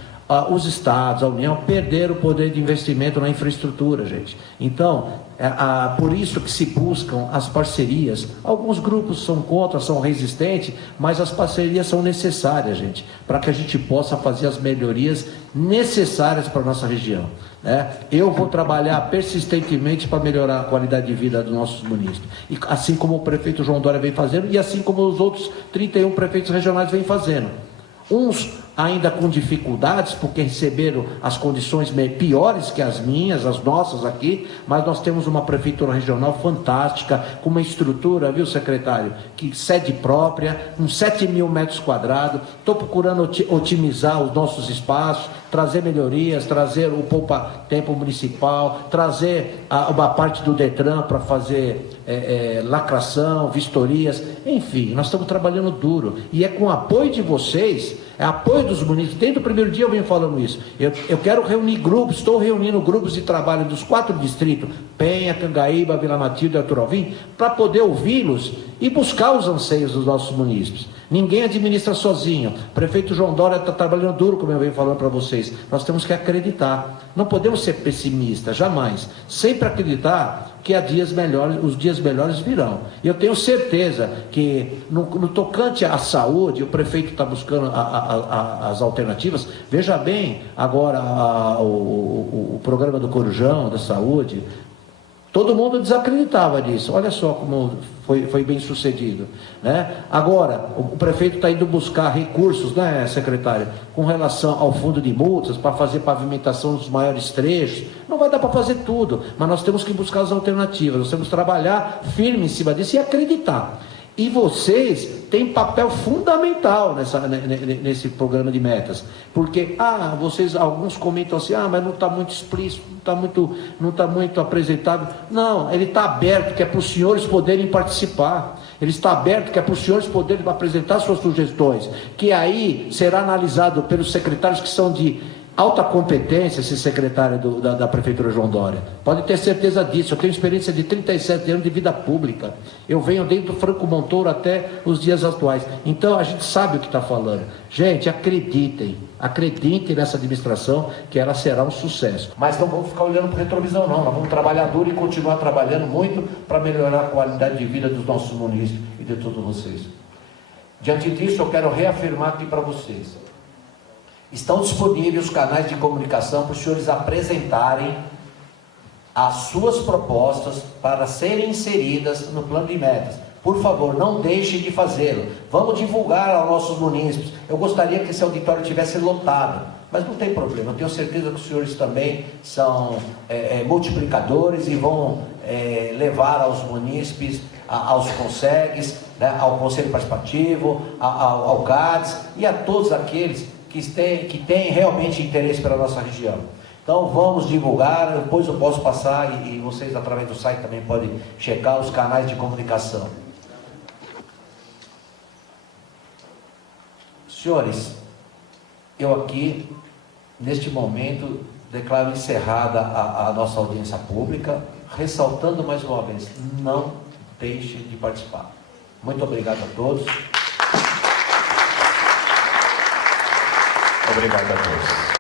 os estados, a União, perderam o poder de investimento na infraestrutura, gente. Então, por isso que se buscam as parcerias. Alguns grupos são contra, são resistentes, mas as parcerias são necessárias, gente, para que a gente possa fazer as melhorias necessárias para a nossa região, né? Eu vou trabalhar persistentemente para melhorar a qualidade de vida dos nossos munícipes, e assim como o prefeito João Dória vem fazendo, e assim como os outros 31 prefeitos regionais vêm fazendo. Uns ainda com dificuldades, porque receberam as condições piores que as minhas, as nossas aqui, mas nós temos uma prefeitura regional fantástica, com uma estrutura, viu, secretário, que sede própria, com 7.000 metros quadrados. Estou procurando otimizar os nossos espaços, trazer melhorias, trazer o poupa-tempo municipal, trazer uma parte do Detran para fazer lacração, vistorias, enfim, nós estamos trabalhando duro, e é com o apoio de vocês, é apoio dos municípios. Desde o primeiro dia eu venho falando isso. Eu quero reunir grupos, estou reunindo grupos de trabalho dos 4 distritos, Penha, Cangaíba, Vila Matilde e Artur Alvim, para poder ouvi-los e buscar os anseios dos nossos munícipes. Ninguém administra sozinho. O prefeito João Dória está trabalhando duro, como eu venho falando para vocês. Nós temos que acreditar. Não podemos ser pessimistas, jamais. Sempre acreditar que os dias melhores virão. E eu tenho certeza que no tocante à saúde, o prefeito está buscando as alternativas. Veja bem agora o programa do Corujão, da saúde. Todo mundo desacreditava disso. Olha só como foi bem sucedido, né? Agora, o prefeito está indo buscar recursos, né, secretário, com relação ao fundo de multas, para fazer pavimentação dos maiores trechos. Não vai dar para fazer tudo, mas nós temos que buscar as alternativas, nós temos que trabalhar firme em cima disso e acreditar. E vocês têm papel fundamental nesse programa de metas, porque alguns comentam assim, mas não está muito explícito, não está muito apresentável. Não, ele está aberto, que é para os senhores poderem participar. Ele está aberto, que é para os senhores poderem apresentar suas sugestões, que aí será analisado pelos secretários que são de alta competência esse secretário da Prefeitura João Dória. Pode ter certeza disso. Eu tenho experiência de 37 anos de vida pública. Eu venho desde o Franco Montoro até os dias atuais. Então, a gente sabe o que está falando. Gente, acreditem nessa administração, que ela será um sucesso. Mas não vamos ficar olhando para retrovisão, não. Nós vamos trabalhar duro e continuar trabalhando muito para melhorar a qualidade de vida dos nossos munícipes e de todos vocês. Diante disso, eu quero reafirmar aqui para vocês. Estão disponíveis os canais de comunicação para os senhores apresentarem as suas propostas para serem inseridas no plano de metas. Por favor, não deixem de fazê-lo. Vamos divulgar aos nossos munícipes. Eu gostaria que esse auditório tivesse lotado, mas não tem problema. Eu tenho certeza que os senhores também são multiplicadores e vão levar aos munícipes, aos CONSEGs, né, ao Conselho Participativo, ao GADS e a todos aqueles que têm realmente interesse pela nossa região. Então vamos divulgar, depois eu posso passar e vocês através do site também podem checar os canais de comunicação. Senhores, eu aqui, neste momento, declaro encerrada a nossa audiência pública, ressaltando mais uma vez, não deixe de participar. Muito obrigado a todos. Obrigado a todos.